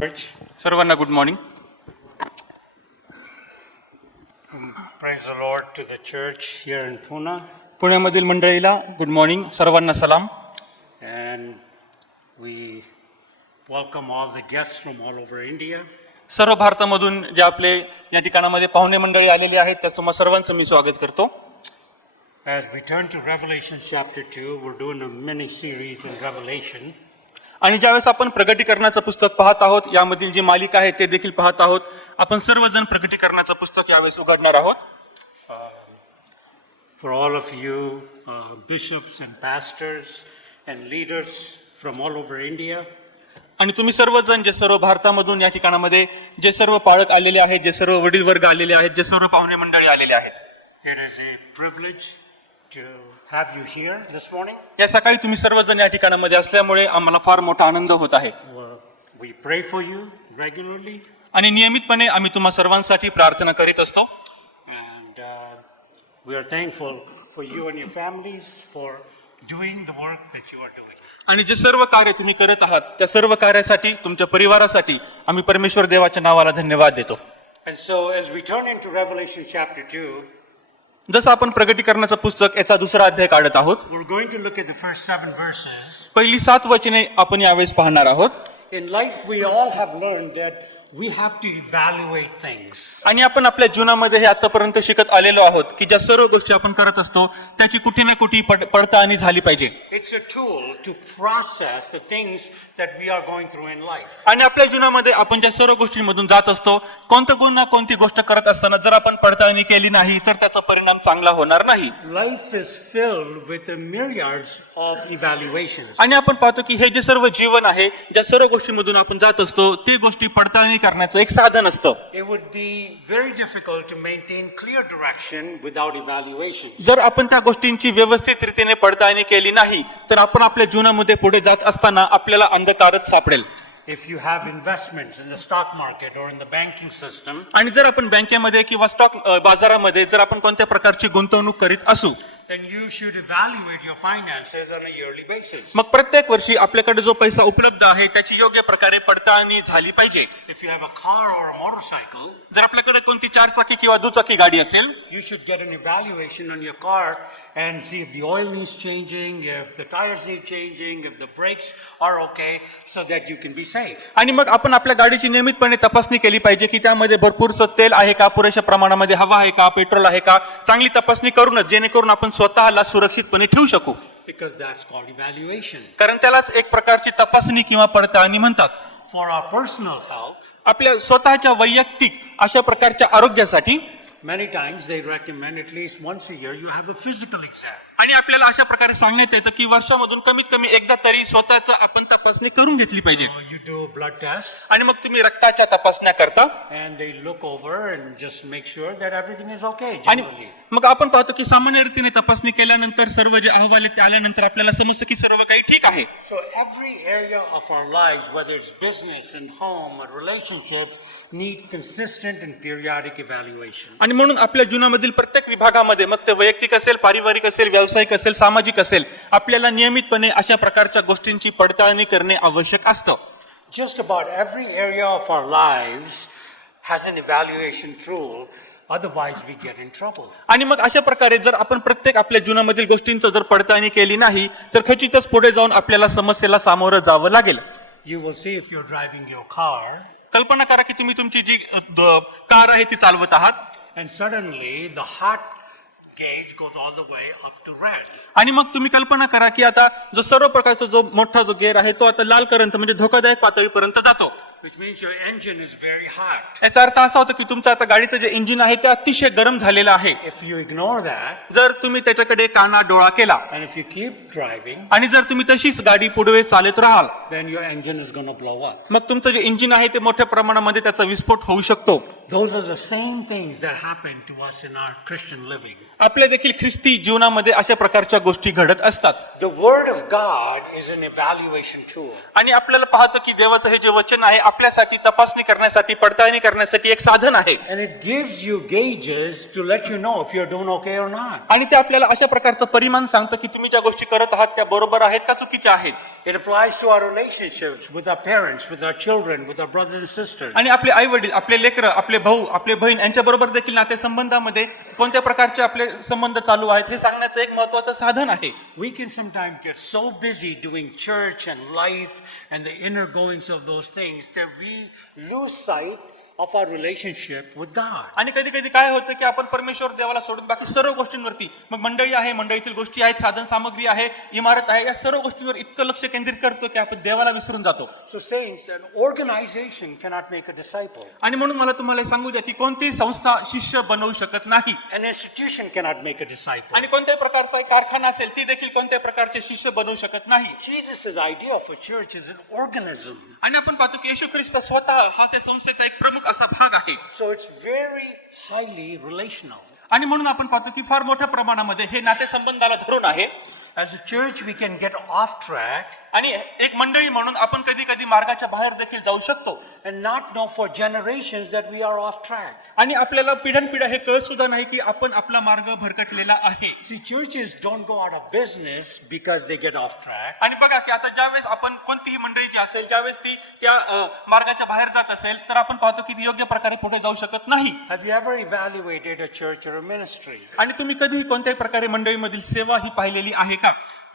Church. सर्वांना good morning. Praise the Lord to the church here in Pune. पुण्यामधील मंडळीला good morning. सर्वांना सलाम. And we welcome all the guests from all over India. सर्व भारतामधून जे आपले या ठिकाणामध्ये पाहुणे मंडळी आलेले आहेत त्या तुम्हा सर्वांचं मी स्वागत करतो. As we turn to Revelation chapter 2, we're doing a mini series in Revelation. आणि ज्यावेळेस आपण प्रगटीकरणाचं पुस्तक पाहत आहोत, यामधील जी मालिका आहे ते देखील पाहत आहोत. आपण सर्वजण प्रगटीकरणाचं पुस्तक यावेळेस उघडणार आहोत. For all of you bishops and pastors and leaders from all over India, आणि तुम्ही सर्वजण जे सर्व भारतामधून या ठिकाणामध्ये जे सर्व पाळक आलेले आहेत, जे सर्व वडील वर्ग आलेले आहेत, जे सर्व पाहुणे मंडळी आलेले आहेत, it is a privilege to have you here this morning. या सकाळी तुम्ही सर्वजण या ठिकाणामध्ये असल्यामुळे आम्हाला फार मोठा आनंद होत आहे. We pray for you regularly. आणि नियमितपणे आम्ही तुम्हा सर्वांसाठी प्रार्थना करीत असतो. And we are thankful for you and your families for doing the work that you are doing. आणि जे सर्व कार्य तुम्ही करत आहात त्या सर्व कार्यासाठी तुमच्या परिवारासाठी आम्ही परमेश्वर देवाच्या नावाला धन्यवाद देतो. And so as we turn into Revelation chapter 2, जसं आपण प्रगटीकरणाचं पुस्तक याचा दुसरा अध्याय काढत आहोत, we're going to look at the first 7 verses. पहिली 7 वचने आपण यावेळेस पाहणार आहोत. In life we all have learned that we have to evaluate things. आणि आपण आपल्या जीवनामध्ये हे आतापर्यंत शिकत आलेलो आहोत की ज्या सर्व गोष्टी आपण करत असतो त्याची कुठे ना कुठे पडताळणी झाली पाहिजे. It's a tool to process the things that we are going through in life. आणि आपल्या जीवनामध्ये आपण ज्या सर्व गोष्टींमधून जात असतो, कोणती गोष्ट करत असताना जर आपण पडताळणी केली नाही तर त्याचा परिणाम चांगला होणार नाही. Life is filled with the myriads of evaluations. आणि आपण पाहतो की हे जे सर्व जीवन आहे, ज्या सर्व गोष्टींमधून आपण जात असतो ते गोष्टी पडताळणी करण्याचं एक साधन असतं. It would be very difficult to maintain clear direction without evaluation. जर आपण त्या गोष्टींची व्यवस्थित रीतीने पडताळणी केली नाही तर आपण आपल्या जीवनामध्ये पुढे जात असताना आपल्याला अंधकारच सापडेल. If you have investments in the stock market or in the banking system, आणि जर आपण बँकेमध्ये किंवा स्टॉक बाजारामध्ये जर आपण कोणत्या प्रकारची गुंतवणूक करीत असू, then you should evaluate your finances on a yearly basis. मग प्रत्येक वर्षी आपल्याकडे जो पैसा उपलब्ध आहे त्याची योग्य प्रकारे पडताळणी झाली पाहिजे. If you have a car or a motorcycle, जर आपल्याकडे कोणती 4 चाकी किंवा दुचाकी गाडी असेल, you should get an evaluation on your car and see if the oil needs changing, if the tires need changing, if the brakes are okay, so that you can be safe. आणि मग आपण आपल्या गाडीची नियमितपणे तपासणी केली पाहिजे की त्यामध्ये भरपूरचं तेल आहे का, पुरेशा प्रमाणामध्ये हवा आहे का, पेट्रोल आहे का, चांगली तपासणी करूनच जेणेकरून आपण स्वतःला सुरक्षितपणे ठेवू शकू. Because that's called evaluation. कारण त्यालाच एक प्रकारची तपासणी किंवा पडताळणी म्हणतात. For our personal health, आपल्या स्वतःच्या वैयक्तिक अशा प्रकारच्या आरोग्यासाठी many times they recommend at least once a year you have a physical exam. आणि आपल्याला अशा प्रकारे सांगण्यात येतं की वर्षामधून कमीत कमी एकदा तरी स्वतःच आपण तपासणी करून घेतली पाहिजे. You do blood tests आणि मग तुम्ही रक्ताच्या तपासण्या करता and they look over and just make sure that everything is okay आणि generally. मग आपण पाहतो की सामान्य रीतीने तपासणी केल्यानंतर सर्व जे अहवाल आहेत ते आल्यानंतर आपल्याला समजतं की सर्व काही ठीक आहे. So every area of our lives, whether it's business and home or relationships, need consistent and periodic evaluation. आणि म्हणून आपल्या जीवनामधील प्रत्येक विभागामध्ये मग ते वैयक्तिक असेल, पारिवारिक असेल, व्यावसायिक असेल, सामाजिक असेल, आपल्याला नियमितपणे अशा प्रकारच्या गोष्टींची पडताळणी करणे आवश्यक असतं. Just about every area of our lives has an evaluation tool, otherwise we get in trouble. आणि मग अशा प्रकारे जर आपण प्रत्येक आपल्या जीवनामधील गोष्टींचं जर पडताळणी केली नाही तर खचितच पुढे जाऊन आपल्याला समस्येला सामोरं जावं लागेल. You will see if you're driving your car कल्पना करा की तुम्ही तुमची जी कार आहे ती चालवत आहात and suddenly the heart gauge goes all the way up to red. आणि मग तुम्ही कल्पना करा की आता जो सर्व प्रकारचा जो मोठा जो गेअर आहे तो आता लाल करंट म्हणजे धोकादायक पातळीपर्यंत जातो. Which means your engine is very hot. याचा अर्थ असा होतो की तुमचं आता गाडीचं जे इंजिन आहे ते अतिशय गरम झालेलं आहे. If you ignore that जर तुम्ही त्याच्याकडे काना डोळा केला and if you keep driving, आणि जर तुम्ही तशीच गाडी पुढे चालत राहाल then your engine is going to blow up. मग तुमचं जे इंजिन आहे ते मोठ्या प्रमाणामध्ये त्याचा विस्फोट होऊ शकतो. Those are the same things that happen to us in our Christian living. आपल्या देखील ख्रिस्ती जीवनामध्ये अशा प्रकारच्या गोष्टी घडत असतात. The Word of God is an evaluation tool. आणि आपल्याला पाहतो की देवाचं हे जे वचन आहे आपल्यासाठी तपासणी करण्यासाठी पडताळणी करण्यासाठी एक साधन आहे. And it gives you gauges to let you know if you're doing okay or not. आणि ते आपल्याला अशा प्रकारचं परिमाण सांगतं की तुम्ही ज्या गोष्टी करत आहात त्या बरोबर आहेत का चुकीच्या आहेत. It applies to our relationships with our parents, with our children, with our brothers and sisters. आणि आपले आई वडील, आपले लेकरं, आपले भाऊ, आपले बहीण यांच्या बरोबर देखील नातेसंबंधामध्ये कोणत्या प्रकारचे आपले संबंध चालू आहेत हे सांगण्याचं एक महत्वाचं साधन आहे. We can sometimes get so busy doing church and life and the inner goings of those things that we lose sight of our relationship with God. आणि कधी कधी काय होतं की आपण परमेश्वर देवाला सोडून बाकी सर्व गोष्टींवरती, मग मंडळी आहे, मंडळीतील गोष्टी आहेत, साधन सामग्री आहे, इमारत आहे, या सर्व गोष्टींवर इतकं लक्ष केंद्रित करतो की आपण देवाला विसरून जातो. So saints, an organization cannot make a disciple. आणि म्हणून मला तुम्हाला हे सांगू द्या की कोणतीही संस्था शिष्य बनवू शकत नाही. An institution cannot make a disciple. आणि कोणत्याही प्रकारचा एक कारखाना असेल ती देखील कोणत्याही प्रकारचे शिष्य बनवू शकत नाही. Jesus' idea of a church is an organism. आणि आपण पाहतो की येशू ख्रिस्त स्वतः हा त्या संस्थेचा एक प्रमुख असा भाग आहे. So it's very highly relational. आणि म्हणून आपण पाहतो की फार मोठ्या प्रमाणामध्ये हे नातेसंबंधाला धरून आहे. As a church, we can get off track आणि एक मंडळी म्हणून आपण कधी कधी मार्गाच्या बाहेर देखील जाऊ शकतो. and not know for generations that we are off track. आणि आपल्याला पिढ्यानपिढ्या हे कळत सुद्धा नाही की आपण आपला मार्ग भरकटलेला आहे. See, churches don't go out of business because they get off track. आणि बघा की आता ज्यावेळेस आपण कोणतीही मंडळी जी असेल ज्यावेळेस ती त्या मार्गाच्या बाहेर जात असेल तर आपण पाहतो की ती योग्य प्रकारे पुढे जाऊ शकत नाही. Have you ever evaluated a church or a ministry? आणि तुम्ही कधीही कोणत्याही प्रकारे मंडळीमधील सेवा ही पाहिलेली आहे का?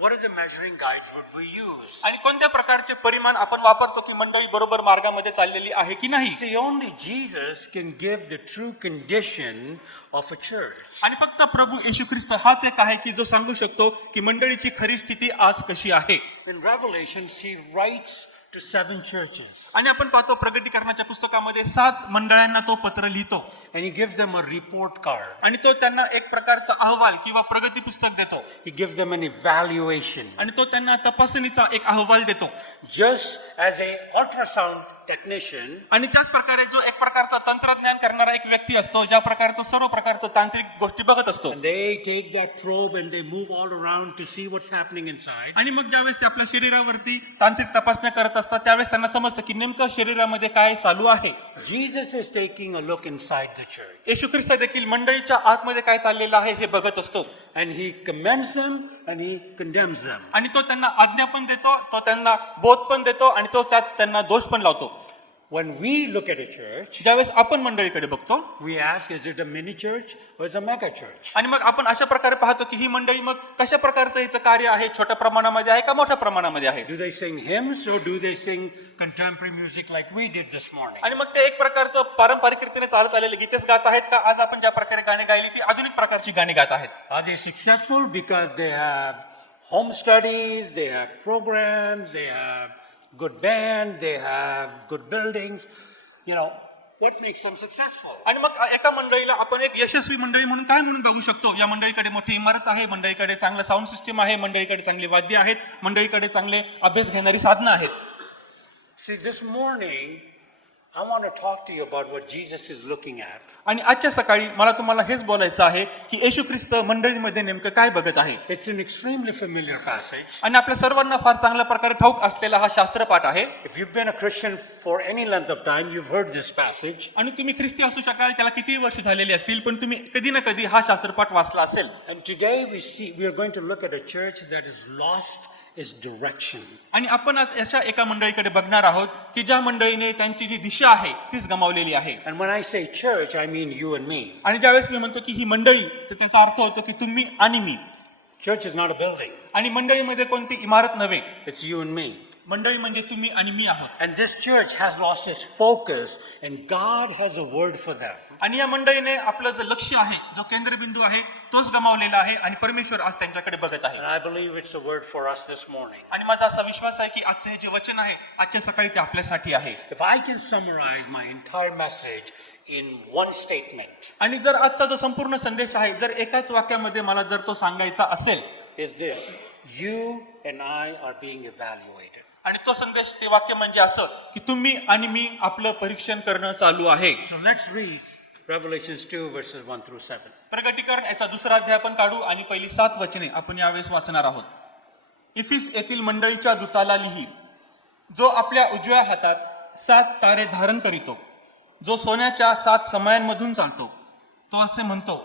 What are the measuring guides would we use? आणि कोणत्या प्रकारचे परिमाण आपण वापरतो की मंडळी बरोबर मार्गामध्ये चाललेली आहे की नाही? See, only Jesus can give the true condition of a church. आणि फक्त प्रभू येशू ख्रिस्त हाच एक आहे की जो सांगू शकतो की मंडळीची खरी स्थिती आज कशी आहे. In Revelation, he writes to 7 churches. आणि आपण पाहतो प्रगटीकरणाच्या पुस्तकामध्ये 7 मंडळांना तो पत्र लिहितो. And he gives them a report card. आणि तो त्यांना एक प्रकारचा अहवाल किंवा प्रगती पुस्तक देतो. He gives them an evaluation. आणि तो त्यांना तपासणीचा एक अहवाल देतो. Just as a ultrasound technician आणि त्याच प्रकारे जो एक प्रकारचा तंत्रज्ञान करणारा एक व्यक्ती असतो ज्या प्रकारे तो सर्व प्रकारचं तांत्रिक गोष्टी बघत असतो. and they take that probe and they move all around to see what's happening inside. आणि मग ज्यावेळेस ते आपल्या शरीरावरती तांत्रिक तपासण्या करत असतात त्यावेळेस त्यांना समजतं की नेमकं शरीरामध्ये काय चालू आहे. Jesus is taking a look inside the church. येशू ख्रिस्त देखील मंडळीच्या आतमध्ये काय चाललेलं आहे हे बघत असतो. And he commends them and he condemns them. आणि तो त्यांना आज्ञा पण देतो, तो त्यांना बोध पण देतो आणि तो त्यात त्यांना दोष पण लावतो. When we look at a church, ज्यावेळेस आपण मंडळीकडे बघतो we ask, is it a mini church or is it a mega church? आणि मग आपण अशा प्रकारे पाहतो की ही मंडळी मग कशा प्रकारचं हिचं कार्य आहे, छोट्या प्रमाणामध्ये आहे का मोठ्या प्रमाणामध्ये आहे. Do they sing hymns or do they sing contemporary music like we did this morning? आणि मग ते एक प्रकारचं पारंपरिक रीतीने चालत आलेले गीतेच गात आहेत का आज आपण ज्या प्रकारे गाणी गायली ती आधुनिक प्रकारची गाणी गात आहेत. Are they successful because they have home studies, they have programs, they have good band, they have good buildings? You know, what makes them successful? आणि मग एका मंडळीला आपण एक यशस्वी मंडळी म्हणून काय म्हणून बघू शकतो. या मंडळीकडे मोठी इमारत आहे, मंडळीकडे चांगलं साऊंड सिस्टीम आहे, मंडळीकडे चांगली वाद्य आहेत, मंडळीकडे चांगले अभ्यास घेणारी साधनं आहेत. See, this morning, I want to talk to you about what Jesus is looking at. आणि आजच्या सकाळी मला तुम्हाला हेच बोलायचं आहे की येशू ख्रिस्त मंडळीमध्ये नेमकं काय बघत आहे. It's an extremely familiar passage. आणि आपल्या सर्वांना फार चांगल्या प्रकारे ठाऊक असलेला हा शास्त्रपाठ आहे. If you've been a Christian for any length of time, you've heard this passage. आणि तुम्ही ख्रिस्ती असू शकाल, त्याला किती वर्ष झालेली असतील, पण तुम्ही कधी ना कधी हा शास्त्रपाठ वाचला असेल. And today we are going to look at a church that is lost its direction. आणि आपण आज अशा एका मंडळीकडे बघणार आहोत की ज्या मंडळीने त्यांची जी दिशा आहे तीच गमावलेली आहे. And when I say church, I mean you and me. आणि ज्यावेळेस मी म्हणतो की ही मंडळी तर त्याचा अर्थ होतो की तुम्ही आणि मी. Church is not a building. आणि मंडळीमध्ये कोणती इमारत नव्हे, It's you and me. मंडळी म्हणजे तुम्ही आणि मी आहोत. And this church has lost its focus, and God has a word for them. आणि या मंडळीने आपलं जे लक्ष आहे, जो केंद्रबिंदू आहे तोच गमावलेला आहे आणि परमेश्वर आज त्यांच्याकडे बघत आहे. And I believe it's a word for us this morning. आणि माझा असा विश्वास आहे की आजचे हे जे वचन आहे आजच्या सकाळी ते आपल्यासाठी आहे. If I can summarize my entire message in one statement, आणि जर आजचा जो संपूर्ण संदेश आहे जर एकाच वाक्यामध्ये मला जर तो सांगायचा असेल is this: you and I are being evaluated. आणि तो संदेश ते वाक्य म्हणजे असं की तुम्ही आणि मी आपलं परीक्षण करणं चालू आहे. So let's read Revelations 2, verses 1 through 7. प्रगटीकरण याचा दुसरा अध्याय आपण काढू आणि पहिली 7 वचने आपण यावेळेस वाचणार आहोत. इफिस येथील मंडळीच्या दूताला लिही, जो आपल्या उजव्या हातात 7 तारे धारण करीतो, जो सोन्याच्या 7 समयांमधून चालतो, तो असे म्हणतो,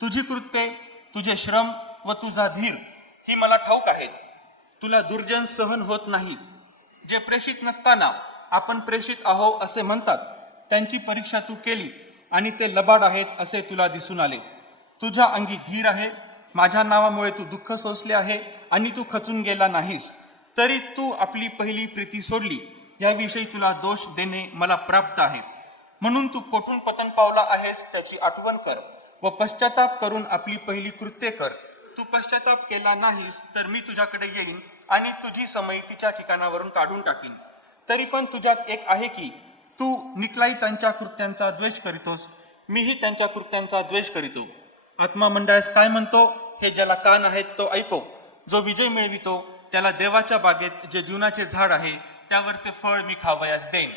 तुझी कृत्ये, तुझे श्रम व तुझा धीर ही मला ठाऊक आहेत. तुला दुर्जन सहन होत नाही. जे प्रेषित नसताना आपण प्रेषित आहो असे म्हणतात, त्यांची परीक्षा तू केली आणि ते लबाड आहेत असे तुला दिसून आले. तुझ्या अंगी धीर आहे, माझ्या नावामुळे तू दुःख सोसले आहे आणि तू खचून गेला नाहीस. तरी तू आपली पहिली प्रीती सोडली. याविषयी तुला दोष देणे मला प्राप्त आहे. म्हणून तू कोठून पतन पावला आहेस त्याची आठवण कर व पश्चाताप करून आपली पहिली कृत्ये कर. तू पश्चाताप केला नाहीस तर मी तुझ्याकडे येईन आणि तुझी समयी तिच्या ठिकाणावरून काढून टाकीन. तरी पण तुझ्यात एक आहे की तू निकलाईतांच्या कृत्यांचा द्वेष करीतोस, मीही त्यांच्या कृत्यांचा द्वेष करीतो. आत्मा मंडळास काय म्हणतो हे ज्याला कान आहेत तो ऐको. जो विजय मिळवितो त्याला देवाच्या बागेत जे जीवनाचे झाड आहे त्यावरचे फळ मी खावयास देईन.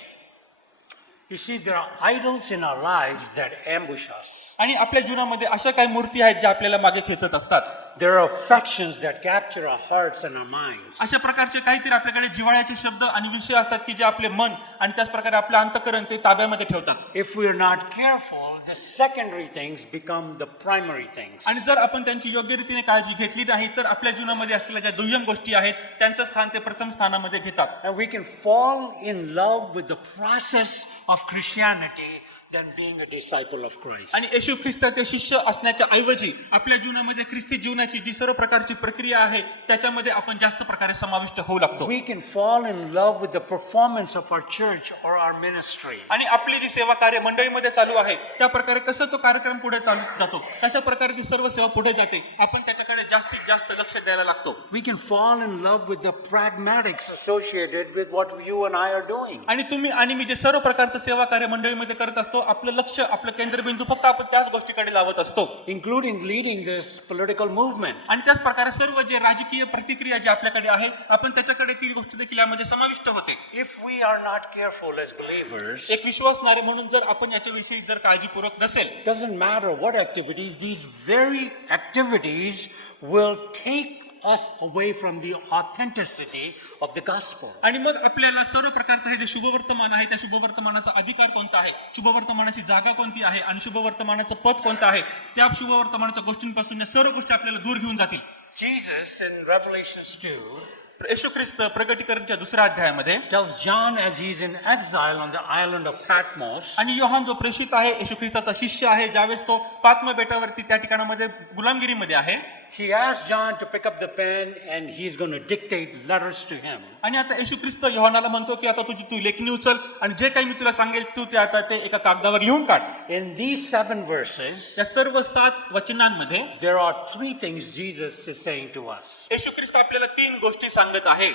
You see, there are idols in our lives that ambush us. आणि आपल्या जीवनामध्ये अशा काही मूर्ती आहेत ज्या आपल्याला मागे खेचत असतात. There are affections that capture our hearts and our minds. अशा प्रकारचे काहीतरी आपल्याकडे जिव्हाळ्याचे शब्द आणि विषय असतात की जे आपले मन आणि त्याच प्रकारे आपलं अंतःकरण ते ताब्यामध्ये ठेवतात. If we are not careful, the secondary things become the primary things. आणि जर आपण त्यांची योग्य रीतीने काळजी घेतली नाही तर आपल्या जीवनामध्ये असलेल्या ज्या दुय्यम गोष्टी आहेत त्यांचं स्थान ते प्रथम स्थानामध्ये घेतात. And we can fall in love with the process of Christianity than being a disciple of Christ. आणि येशू ख्रिस्ताचे शिष्य असण्याच्या ऐवजी आपल्या जीवनामध्ये ख्रिस्ती जीवनाची जी सर्व प्रकारची प्रक्रिया आहे त्याच्यामध्ये आपण जास्त प्रकारे समाविष्ट होऊ लागतो. We can fall in love with the performance of our church or our ministry. आणि आपली जी सेवा कार्य मंडळीमध्ये चालू आहे त्या प्रकारे कसं तो कार्यक्रम पुढे चालू जातो, कशा प्रकारे ती सर्व सेवा पुढे जाते, आपण त्याच्याकडे जास्तीत जास्त लक्ष द्यायला लागतो. We can fall in love with the pragmatics associated with what you and I are doing. आणि तुम्ही आणि मी जे सर्व प्रकारचं सेवा कार्य मंडळीमध्ये करत असतो आपलं लक्ष आपलं केंद्रबिंदू फक्त आपण त्याच गोष्टीकडे लावत असतो. Including leading this political movement. आणि त्याच प्रकारे सर्व जे राजकीय प्रतिक्रिया जी आपल्याकडे आहे आपण त्याच्याकडे ती गोष्ट देखील यामध्ये समाविष्ट होते. If we are not careful as believers, एक विश्वासणारे म्हणून जर आपण याच्याविषयी जर काळजीपूर्वक नसेल, doesn't matter what activities, these very activities will take us away from the authenticity of the gospel. आणि मग आपल्याला सर्व प्रकारचं हे जे शुभवर्तमान आहे त्या शुभवर्तमानाचा अधिकार कोणता आहे, शुभवर्तमानाची जागा कोणती आहे आणि शुभवर्तमानाचं पद कोणतं आहे, त्या शुभवर्तमानाच्या गोष्टींपासून या सर्व गोष्टी आपल्याला दूर घेऊन जातील. Jesus in Revelations 2 येशू ख्रिस्त प्रगटीकरणच्या दुसऱ्या अध्यायामध्ये tells John as he's in exile on the island of Patmos, आणि योहान जो प्रेषित आहे येशू ख्रिस्ताचा शिष्य आहे, ज्यावेळेस तो पात्म बेटावरती त्या ठिकाणामध्ये गुलामगिरीमध्ये आहे, he asked John to pick up the pen and he's going to dictate letters to him. आणि आता येशू ख्रिस्त योहानाला म्हणतो की आता तू लेखणी उचल आणि जे काही मी तुला सांगेल तू ते आता ते एका कागदावर लिहून काढ. In these 7 verses, या सर्व 7 वचनांमध्ये there are 3 things Jesus is saying to us. येशू ख्रिस्त आपल्याला 3 गोष्टी सांगत आहे.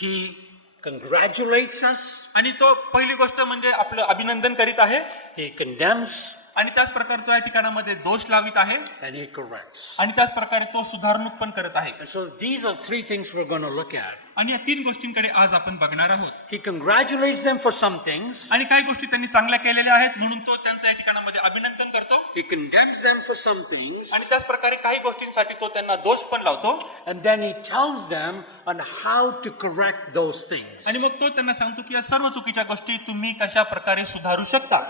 He congratulates us, आणि तो पहिली गोष्ट म्हणजे आपलं अभिनंदन करीत आहे, he condemns, आणि त्याच प्रकारे तो या ठिकाणामध्ये दोष लावित आहे, and he corrects. आणि त्याच प्रकारे तो सुधारणूक पण करत आहे. And so these are 3 things we're going to look at. आणि या 3 गोष्टींकडे आज आपण बघणार आहोत. He congratulates them for some things. आणि काही गोष्टी त्यांनी चांगल्या केलेल्या आहेत म्हणून तो त्यांचं या ठिकाणामध्ये अभिनंदन करतो, He condemns them for some things. आणि त्याच प्रकारे काही गोष्टींसाठी तो त्यांना दोष पण लावतो, And then he tells them on how to correct those things. आणि मग तो त्यांना सांगतो की या सर्व चुकीच्या गोष्टी तुम्ही कशा प्रकारे सुधारू शकता.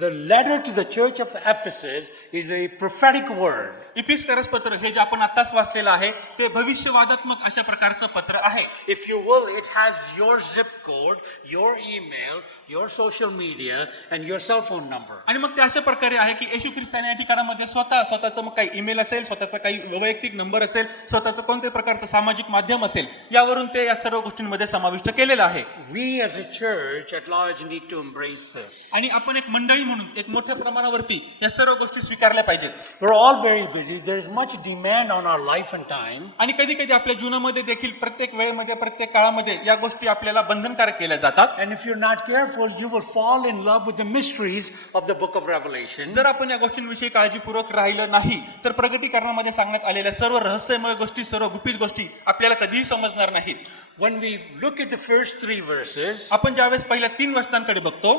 The letter to the church of Ephesus is a prophetic word. इफिसकरस पत्र हे जे आपण आताच वाचलेलं आहे ते भविष्यवादात्मक अशा प्रकारचं पत्र आहे. If you will, it has your zip code, your email, your social media, and your cell phone number. आणि मग ते अशा प्रकारे आहे की येशू ख्रिस्ताने या ठिकाणामध्ये स्वतःचं मग काही ईमेल असेल, स्वतःचा काही वैयक्तिक नंबर असेल, स्वतःचं कोणत्याही प्रकारचं सामाजिक माध्यम असेल, यावरून ते या सर्व गोष्टींमध्ये समाविष्ट केलेलं आहे. We as a church at large need to embrace this. आणि आपण एक मंडळी म्हणून एक मोठ्या प्रमाणावरती या सर्व गोष्टी स्वीकारल्या पाहिजेत. We're all very busy. There is much demand on our life and time. आणि कधी कधी आपल्या जीवनामध्ये देखील प्रत्येक वेळेमध्ये प्रत्येक काळामध्ये या गोष्टी आपल्याला बंधनकारक केल्या जातात. And if you're not careful, you will fall in love with the mysteries of the book of Revelation. जर आपण या गोष्टींविषयी काळजीपूर्वक राहिलं नाही तर प्रगटीकरणामध्ये सांगण्यात आलेल्या सर्व रहस्यमय गोष्टी, सर्व गुपित गोष्टी आपल्याला कधीही समजणार नाहीत. When we look at the first 3 verses, आपण ज्यावेळेस पहिल्या 3 वचनांकडे बघतो,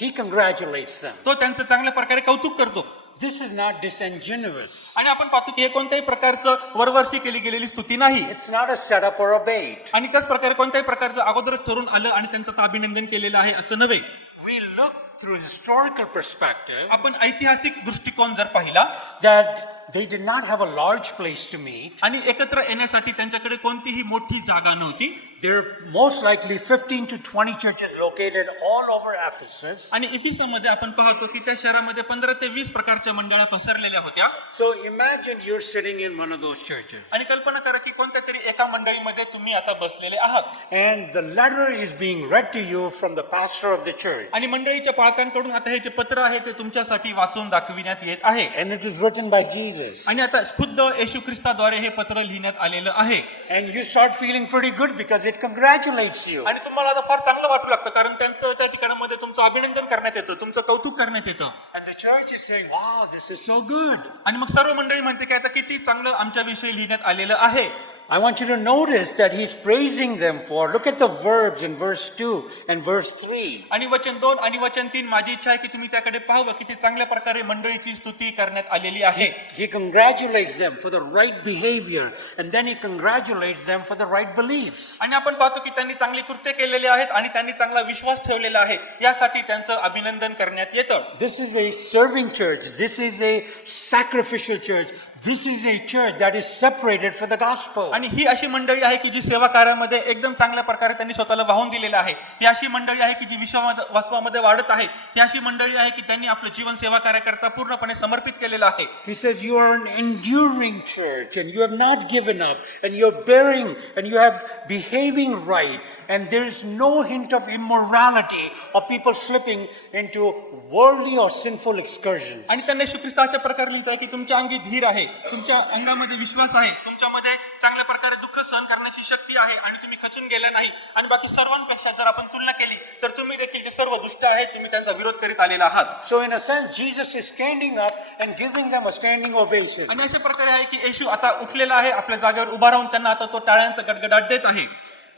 he congratulates them. तो त्यांचं चांगल्या प्रकारे कौतुक करतो. This is not disingenuous. आणि आपण पाहतो की हे कोणत्याही प्रकारचं वरवरशी केली गेलेली स्तुती नाही. It's not a setup or a bait. आणि त्याच प्रकारे कोणत्याही प्रकारचं अगोदरच ठरून आलं आणि त्यांचं अभिनंदन केलेलं आहे असं नव्हे. We look through historical perspective आपण ऐतिहासिक दृष्टिकोन जर पाहिला that they did not have a large place to meet. आणि एकत्र येण्यासाठी त्यांच्याकडे कोणतीही मोठी जागा नव्हती. There are most likely 15 to 20 churches located all over Ephesus. आणि इफिसमध्ये आपण पाहतो की त्या शहरामध्ये 15 ते 20 प्रकारच्या मंडळ्या पसरलेल्या होत्या. So imagine you're sitting in one of those churches. आणि कल्पना करा की कोणत्या तरी एका मंडळीमध्ये तुम्ही आता बसलेले आहात And the letter is being read to you from the pastor of the church. आणि मंडळीच्या पालकांकडून आता हे जे पत्र आहे ते तुमच्यासाठी वाचून दाखविण्यात येत आहे. And it is written by Jesus. आणि आता खुद्द येशू ख्रिस्ताद्वारे हे पत्र लिहिण्यात आलेलं आहे. And you start feeling pretty good because it congratulates you. आणि तुम्हाला आता फार चांगलं वाटू लागतं कारण त्यांचं त्या ठिकाणामध्ये तुमचं अभिनंदन करण्यात येतं, तुमचं कौतुक करण्यात येतं. And the church is saying, wow, this is so good. आणि मग सर्व मंडळी म्हणते की आता किती चांगलं आमच्याविषयी लिहिण्यात आलेलं आहे. I want you to notice that he's praising them for, look at the verbs in verse 2 and verse 3. आणि वचन 2 आणि वचन 3 माझी इच्छा आहे की तुम्ही त्याकडे पाहावं किती चांगल्या प्रकारे मंडळीची स्तुती करण्यात आलेली आहे. He congratulates them for the right behavior, and then he congratulates them for the right beliefs. आणि आपण पाहतो की त्यांनी चांगली कृत्य केलेली आहेत आणि त्यांनी चांगला विश्वास ठेवलेला आहे यासाठी त्यांचं अभिनंदन करण्यात येतं. This is a serving church. This is a sacrificial church. This is a church that is separated for the gospel. आणि ही अशी मंडळी आहे की जी सेवा कार्यामध्ये एकदम चांगल्या प्रकारे त्यांनी स्वतःला वाहून दिलेलं आहे. ही अशी मंडळी आहे की जी विश्वामध्ये वाढत आहे. ही अशी मंडळी आहे की त्यांनी आपलं जीवन सेवा कार्याकरता पूर्णपणे समर्पित केलेलं आहे. He says you are an enduring church and you have not given up and you're bearing and you have behaving right and there is no hint of immorality or people slipping into worldly or sinful excursions. आणि त्यांनी येशू ख्रिस्त अशा प्रकारे लिहित आहे की तुमच्या अंगी धीर आहे, तुमच्या अंगामध्ये विश्वास आहे, तुमच्यामध्ये चांगल्या प्रकारे दुःख सहन करण्याची शक्ती आहे आणि तुम्ही खचून गेला नाही. आणि बाकी सर्वांपेक्षा जर आपण तुलना केली तर तुम्ही देखील जे सर्व दुष्ट आहेत तुम्ही त्यांचा विरोध करीत आलेला आहात. So in a sense Jesus is standing up and giving them a standing ovation. आणि अशा प्रकारे आहे की येशू आता उठलेला आहे, आपल्या जागेवर उभा राहून त्यांना आता तो टाळ्यांचा गडगडाट देत आहे.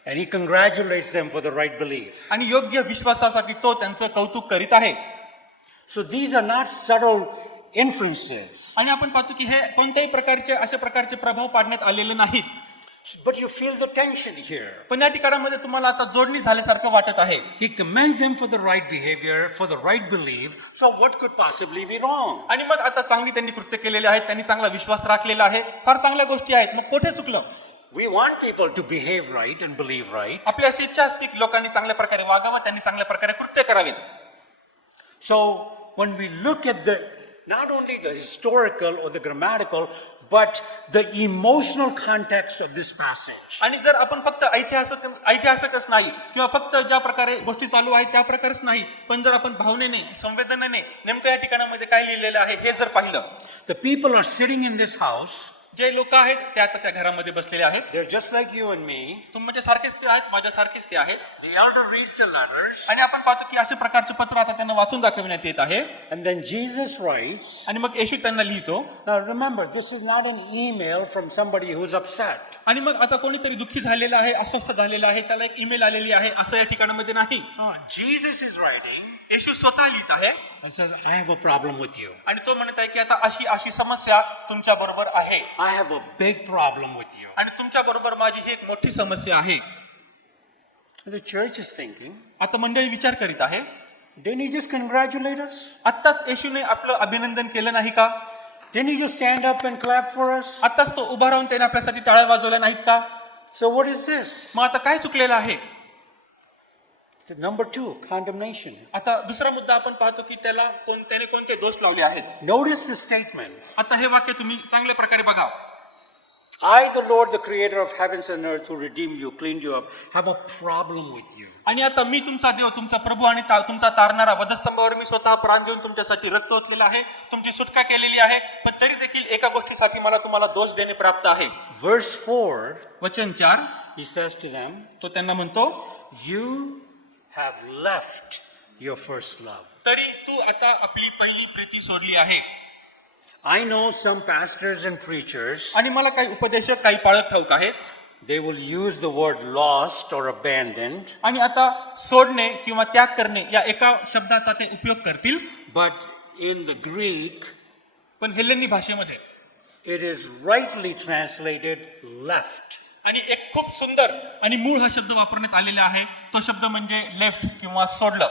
And he congratulates them for the right belief. आणि योग्य विश्वासासाठी तो त्यांचं कौतुक करीत आहे. So these are not subtle influences. आणि आपण पाहतो की हे कोणत्याही प्रकारचे अशा प्रकारचे प्रभाव पाडण्यात आलेले नाहीत. But you feel the tension here. पण या ठिकाणामध्ये तुम्हाला आता जोडणी झाल्यासारखं वाटत आहे. He commends them for the right behavior, for the right belief. So what could possibly be wrong? आणि मग आता चांगली त्यांनी कृत्य केलेले आहेत, त्यांनी चांगला विश्वास राखलेला आहे, फार चांगल्या गोष्टी आहेत. मग कुठे चुकलं? We want people to behave right and believe right. आपली अशी इच्छा असते की लोकांनी चांगल्या प्रकारे वागावं, त्यांनी चांगल्या प्रकारे कृत्य करावेत. So when we look at not only the historical or the grammatical, but the emotional context of this passage. आणि जर आपण फक्त ऐतिहासिकच नाही किंवा फक्त ज्या प्रकारे गोष्टी चालू आहेत त्या प्रकारेच नाही, पण जर आपण भावनेने, संवेदनेने नेमकं या ठिकाणामध्ये काय लिहिलेलं आहे हे जर पाहिलं, The people are sitting in this house. जे लोक आहेत ते आता त्या घरामध्ये बसलेले आहेत. They're just like you and me. तुमच्या सारखेच ते आहेत, माझ्या सारखेच ते आहेत. The elder reads the letters. आणि आपण पाहतो की अशा प्रकारचे पत्र आता त्यांना वाचून दाखविण्यात येत आहे. And then Jesus writes. आणि मग येशू त्यांना लिहितो. Now remember, this is not an email from somebody who's upset. आणि मग आता कोणीतरी दुःखी झालेला आहे, अस्वस्थ झालेला आहे, त्याला एक ईमेल आलेली आहे असं या ठिकाणामध्ये नाही. No, Jesus is writing येशू स्वतः लिहित आहे and says, I have a problem with you. आणि तो म्हणत आहे की आता अशी अशी समस्या तुमच्या बरोबर आहे I have a big problem with you. आणि तुमच्या बरोबर माझी ही एक मोठी समस्या आहे. The church is thinking, आता मंडळी विचार करीत आहे, didn't he just congratulate us? आत्ताच येशूने आपलं अभिनंदन केलं नाही का? Didn't he just stand up and clap for us? आत्ताच तो उभा राहून त्याने आपल्यासाठी टाळ्या वाजवल्या नाहीत का? So what is this? मग आता काय चुकलेलं आहे? Number 2, condemnation. आता दुसरा मुद्दा आपण पाहतो की त्याने कोणते दोष लावले आहेत. Notice the statement. आता हे वाक्य तुम्ही चांगल्या प्रकारे बघा. I, the Lord, the creator of heavens and earth, who redeemed you, cleaned you up, have a problem with you. आणि आता मी तुमचा देव, तुमचा प्रभू आणि तुमचा तारणारा, वधस्तंभावर मी स्वतः प्राण देऊन तुमच्यासाठी रक्त ओतलेला आहे, तुमची सुटका केलेली आहे, पण तरी देखील एका गोष्टीसाठी मला तुम्हाला दोष देणे प्राप्त आहे. Verse 4, वचन 4, he says to them, तो त्यांना म्हणतो, you have left your first love. तरी तू आता आपली पहिली प्रीती सोडली आहे. I know some pastors and preachers, आणि मला काही उपदेशक, काही पाळत ठाऊक आहे, they will use the word lost or abandoned, आणि आता सोडणे किंवा त्याग करणे या एका शब्दाचा ते उपयोग करतील, but in the Greek, पण हेलेनी भाषेमध्ये it is rightly translated left. आणि एक खूप सुंदर आणि मूळ हा शब्द वापरण्यात आलेला आहे, तो शब्द म्हणजे लेफ्ट किंवा सोडलं.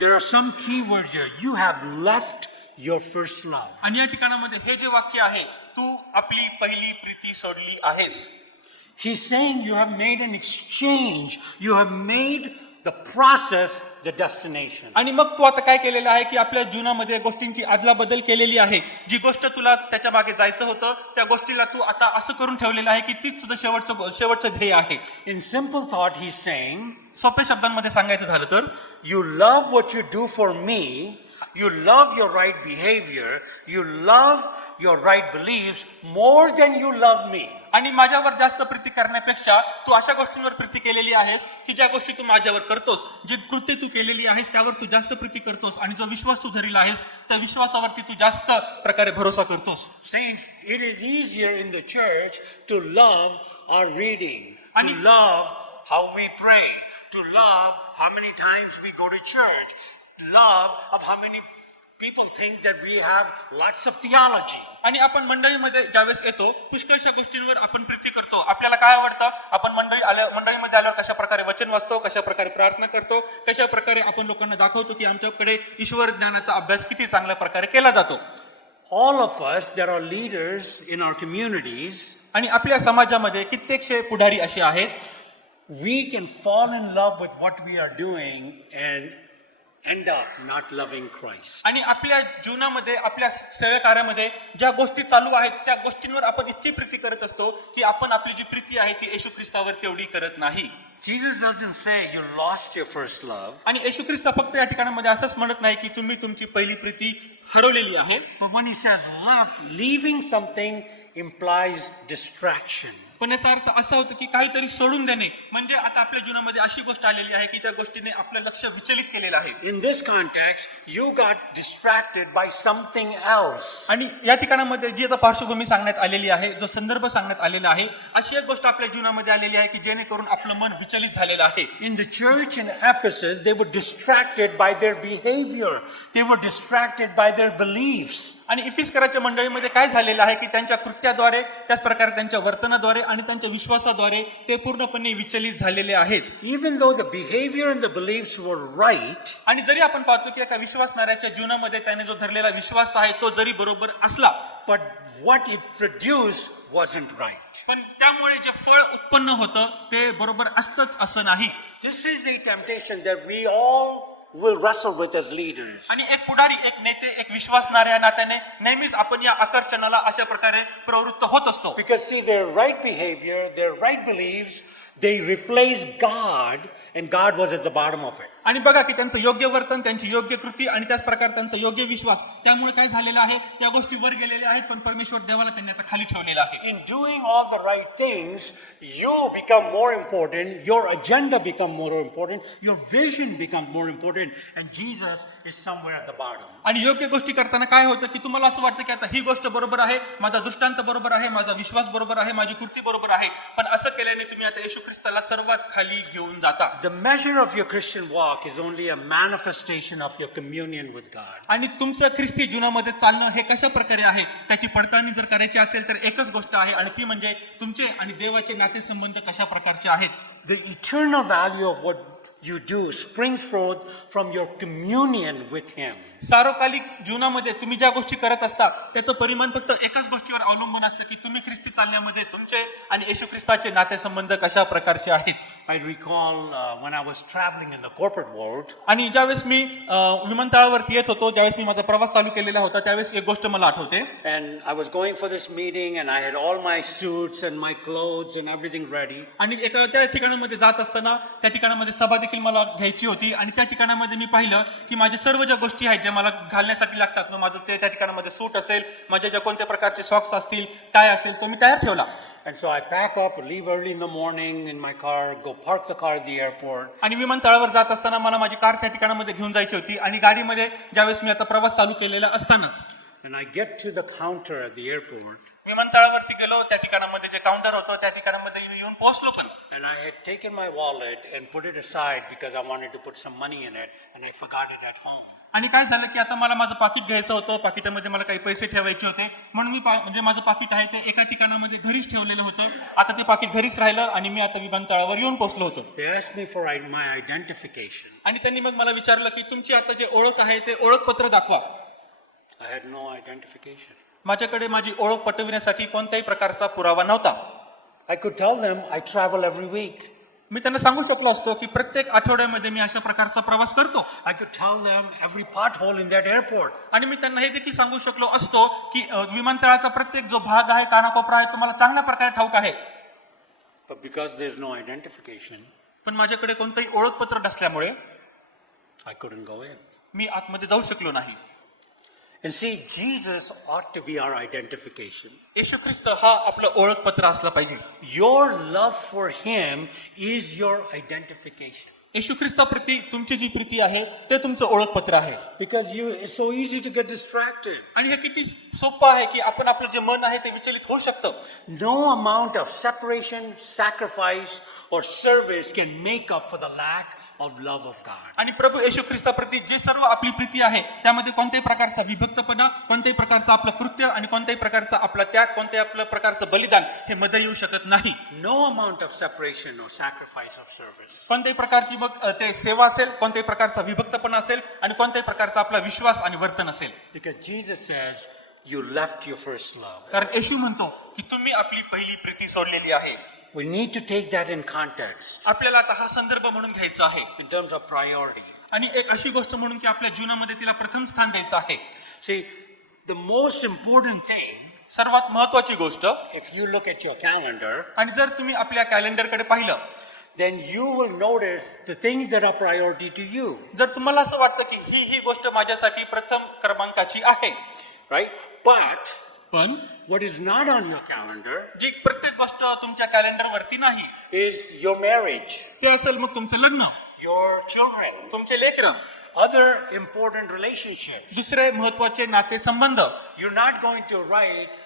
There are some key words here. You have left your first love. आणि या ठिकाणामध्ये हे जे वाक्य आहे, तू आपली पहिली प्रीती सोडली आहेस. He's saying you have made an exchange. You have made the process the destination. आणि मग तू आता काय केलेलं आहे की आपल्या जीवनामध्ये गोष्टींची अदलाबदल केलेली आहे. जी गोष्ट तुला त्याच्या मागे जायचं होतं, त्या गोष्टीला तू आता असं करून ठेवलेलं आहे की तीच तुझं शेवटचं ध्येय आहे. In simple thought, he's saying, सोप्या शब्दांमध्ये सांगायचं झालं तर, you love what you do for me. You love your right behavior. You love your right beliefs more than you love me. आणि माझ्यावर जास्त प्रीती करण्यापेक्षा तू अशा गोष्टींवर प्रीती केलेली आहेस की ज्या गोष्टी तू माझ्यावर करतोस, जी कृत्य तू केलेली आहेस त्यावर तू जास्त प्रीती करतोस, आणि जो विश्वास तू धरलेला आहेस त्या विश्वासावरती तू जास्त प्रकारे भरोसा करतोस. Saints, it is easier in the church to love our reading, to And- love how we pray, to love how many times we go to church, love of how many people think that we have lots of theology. आणि आपण मंडळीमध्ये ज्यावेळेस येतो, पुष्कळशा गोष्टींवर आपण प्रीती करतो. आपल्याला काय आवडतं, आपण मंडळीमध्ये आल्यावर कशा प्रकारे वचन वाचतो, कशा प्रकारे प्रार्थना करतो, कशा प्रकारे आपण लोकांना दाखवतो की आमच्याकडे ईश्वर ज्ञानाचा अभ्यास किती चांगल्या प्रकारे केला जातो. All of us, there are leaders in our communities, आणि आपल्या समाजामध्ये कित्येकशे पुढारी असे आहेत, we can fall in love with what we are doing and end up not loving Christ. आणि आपल्या जीवनामध्ये, आपल्या सेवेकार्यामध्ये ज्या गोष्टी चालू आहेत त्या गोष्टींवर आपण इतकी प्रीती करत असतो की आपण आपली जी प्रीती आहे ती येशू ख्रिस्तावर तेवढी करत नाही. Jesus doesn't say you lost your first love, आणि येशू ख्रिस्त फक्त या ठिकाणामध्ये असंच म्हणत नाही की तुम्ही तुमची पहिली प्रीती हरवलेली आहे, but when he says left, leaving something implies distraction. पण याचा अर्थ असा होतो की काहीतरी सोडून देणे म्हणजे आता आपल्या जीवनामध्ये अशी गोष्ट आलेली आहे की त्या गोष्टीने आपलं लक्ष विचलित केलेलं आहे. In this context, you got distracted by something else. आणि या ठिकाणामध्ये जी आता पार्श्वभूमी सांगण्यात आलेली आहे, जो संदर्भ सांगण्यात आलेला आहे, अशी एक गोष्ट आपल्या जीवनामध्ये आलेली आहे की जेणेकरून आपलं मन विचलित झालेलं आहे. In the church in Ephesus, they were distracted by their behavior. They were distracted by their beliefs. आणि इफिस्कराच्या मंडळीमध्ये काय झालेलं आहे की त्यांच्या कृत्याद्वारे, त्याच प्रकारे त्यांच्या वर्तनाद्वारे आणि त्यांच्या विश्वासाद्वारे ते पूर्णपणे विचलित झालेले आहेत. Even though the behavior and the beliefs were right, आणि जरी आपण पाहतो की एका विश्वासणाऱ्याच्या जीवनामध्ये त्याने जो धरलेला विश्वास आहे तो जरी बरोबर असला, but what it produced wasn't right. पण त्यामुळे जे फळ उत्पन्न होतं ते बरोबर असतंच असं नाही. This is a temptation that we all will wrestle with as leaders. आणि एक पुढारी, एक नेते, एक विश्वासणाऱ्या नात्याने नेहमीच आपण या आकर्षणाला अशा प्रकारे प्रवृत्त होत असतो. Because see, their right behavior, their right beliefs, they replaced God, and God was at the bottom of it. आणि बघा की त्यांचं योग्य वर्तन, त्यांची योग्य कृती आणि त्याच प्रकारे त्यांचा योग्य विश्वास, त्यामुळे काय झालेलं आहे, या गोष्टी वर गेलेल्या आहेत पण परमेश्वर देवाला त्यांनी आता खाली ठेवलेलं आहे. In doing all the right things, you become more important, your agenda become more important, your vision becomes more important, and Jesus is somewhere at the bottom. आणि योग्य गोष्टी करताना काय होतं की तुम्हाला असं वाटतं की आता ही गोष्ट बरोबर आहे, माझा दृष्टांत बरोबर आहे, माझा विश्वास बरोबर आहे, माझी कृती बरोबर आहे, पण असं केल्याने तुम्ही आता येशू ख्रिस्ताला सर्वात खाली घेऊन जाता. The measure of your Christian walk is only a manifestation of your communion with God. आणि तुमचं ख्रिस्ती जीवनामध्ये चालणं हे कशा प्रकारे आहे त्याची पडताळणी जर करायची असेल तर एकच गोष्ट आहे, आणि ती म्हणजे तुमचे आणि देवाचे नातेसंबंध कशा प्रकारचे आहेत. The eternal value of what you do springs forth from your communion with Him. सार्वकालिक जीवनामध्ये तुम्ही ज्या गोष्टी करत असता त्याचं परिमाण फक्त एकाच गोष्टीवर अवलंबून असतं की तुम्ही ख्रिस्ती चालण्यामध्ये तुमचे आणि येशू ख्रिस्ताचे नातेसंबंध कशा प्रकारचे आहेत. I recall when I was traveling in the corporate world, आणि ज्यावेळेस मी विमानतळावरती येत होतो, ज्यावेळेस मी माझा प्रवास चालू केलेला होता, त्यावेळेस एक गोष्ट मला आठवते. and I was going for this meeting, and I had all my suits and my clothes and everything ready. आणि एका त्या ठिकाणामध्ये जात असताना त्या ठिकाणामध्ये सभा देखील मला घ्यायची होती आणि त्या ठिकाणामध्ये मी पाहिलं की माझ्या सर्व ज्या गोष्टी आहेत ज्या मला घालण्यासाठी लागतात, मग माझं ते त्या ठिकाणामध्ये सूट असेल, माझ्या ज्या कोणत्या प्रकारचे सॉक्स असतील, टाय असेल, तो मी तयार ठेवला. And so I pack up, leave early in the morning in my car, go park the car at the airport. आणि विमानतळावर जात असताना मला माझी कार त्या ठिकाणामध्ये घेऊन जायची होती आणि गाडीमध्ये ज्यावेळेस मी आता प्रवास चालू केलेला असतानाच And I get to the counter at the airport, विमानतळावरती गेलो. त्या ठिकाणामध्ये जे काउंटर होतं त्या ठिकाणामध्ये येऊन पोहोचलो. पण and I had taken my wallet and put it aside because I wanted to put some money in it, and I forgot it at home. आणि काय झालं की आता मला माझं पाकिट घ्यायचं होतं, पाकिटामध्ये मला काही पैसे ठेवायचे होते, म्हणून मी म्हणजे माझं पाकिट आहे ते एका ठिकाणामध्ये घरीच ठेवलेलं होतं. आता ते पाकिट घरीच राहिलं आणि मी आता विमानतळावर येऊन पोहोचलो होतो. They asked me for my identification. आणि त्यांनी मग मला विचारलं की तुमची आता जे ओळख आहे ते ओळखपत्र दाखवा. I had no identification. माझ्याकडे माझी ओळख पटविण्यासाठी कोणत्याही प्रकारचा पुरावा नव्हता. I could tell them I travel every week. मी त्यांना सांगू शकलो असतो की प्रत्येक आठवड्यामध्ये मी अशा प्रकारचा प्रवास करतो. I could tell them every pothole in that airport. आणि मी त्यांना हे देखील सांगू शकलो असतो की विमानतळाचा प्रत्येक जो भाग आहे, कानाकोपरा आहे, तो मला चांगल्या प्रकारे ठाऊक आहे. But because there's no identification, पण माझ्याकडे कोणतंही ओळखपत्र नसल्यामुळे I couldn't go in. मी आतमध्ये जाऊ शकलो नाही. And see, Jesus ought to be our identification. येशू ख्रिस्त हा आपलं ओळखपत्र असलं पाहिजे. Your love for Him is your identification. येशू ख्रिस्ताप्रती तुमची जी प्रीती आहे ते तुमचं ओळखपत्र आहे. Because it's so easy to get distracted. आणि हे किती सोपं आहे की आपण आपलं जे मन आहे ते विचलित होऊ शकतं. No amount of separation, sacrifice, or service can make up for the lack of love of God. आणि प्रभू येशू ख्रिस्ताप्रती जे सर्व आपली प्रीती आहे त्यामध्ये कोणत्याही प्रकारचा विभक्तपणा, कोणत्याही प्रकारचं आपलं कृत्य आणि कोणत्याही प्रकारचा आपला त्याग, कोणत्याही आपलं प्रकारचं बलिदान हे मध्ये येऊ शकत नाही. No amount of separation or sacrifice of service. कोणत्याही प्रकारची मग ते सेवा असेल, कोणत्याही प्रकारचा विभक्तपणा असेल आणि कोणत्याही प्रकारचा आपला विश्वास आणि वर्तन असेल. Because Jesus says, you left your first love. कारण येशू म्हणतो की तुम्ही आपली पहिली प्रीती सोडलेली आहे. We need to take that in context आपल्याला आता हा संदर्भ म्हणून घ्यायचा आहे in terms of priority. आणि एक अशी गोष्ट म्हणून की आपल्या जीवनामध्ये तिला प्रथम स्थान द्यायचं आहे. See, the most important thing, सर्वात महत्वाची गोष्ट, if you look at your calendar, आणि जर तुम्ही आपल्या कॅलेंडरकडे पाहिलं then you will notice the things that are priority to you, जर तुम्हाला असं वाटतं की ही गोष्ट माझ्यासाठी प्रथम क्रमांकाची आहे, right? But पण what is not on your calendar जी प्रत्येक गोष्ट तुमच्या कॅलेंडरवरती नाही is your marriage, ते असेल मग तुमचं लग्न, your children, तुमचे लेकरं, other important relationships. दुसरे महत्वाचे नातेसंबंध. You're not going to write,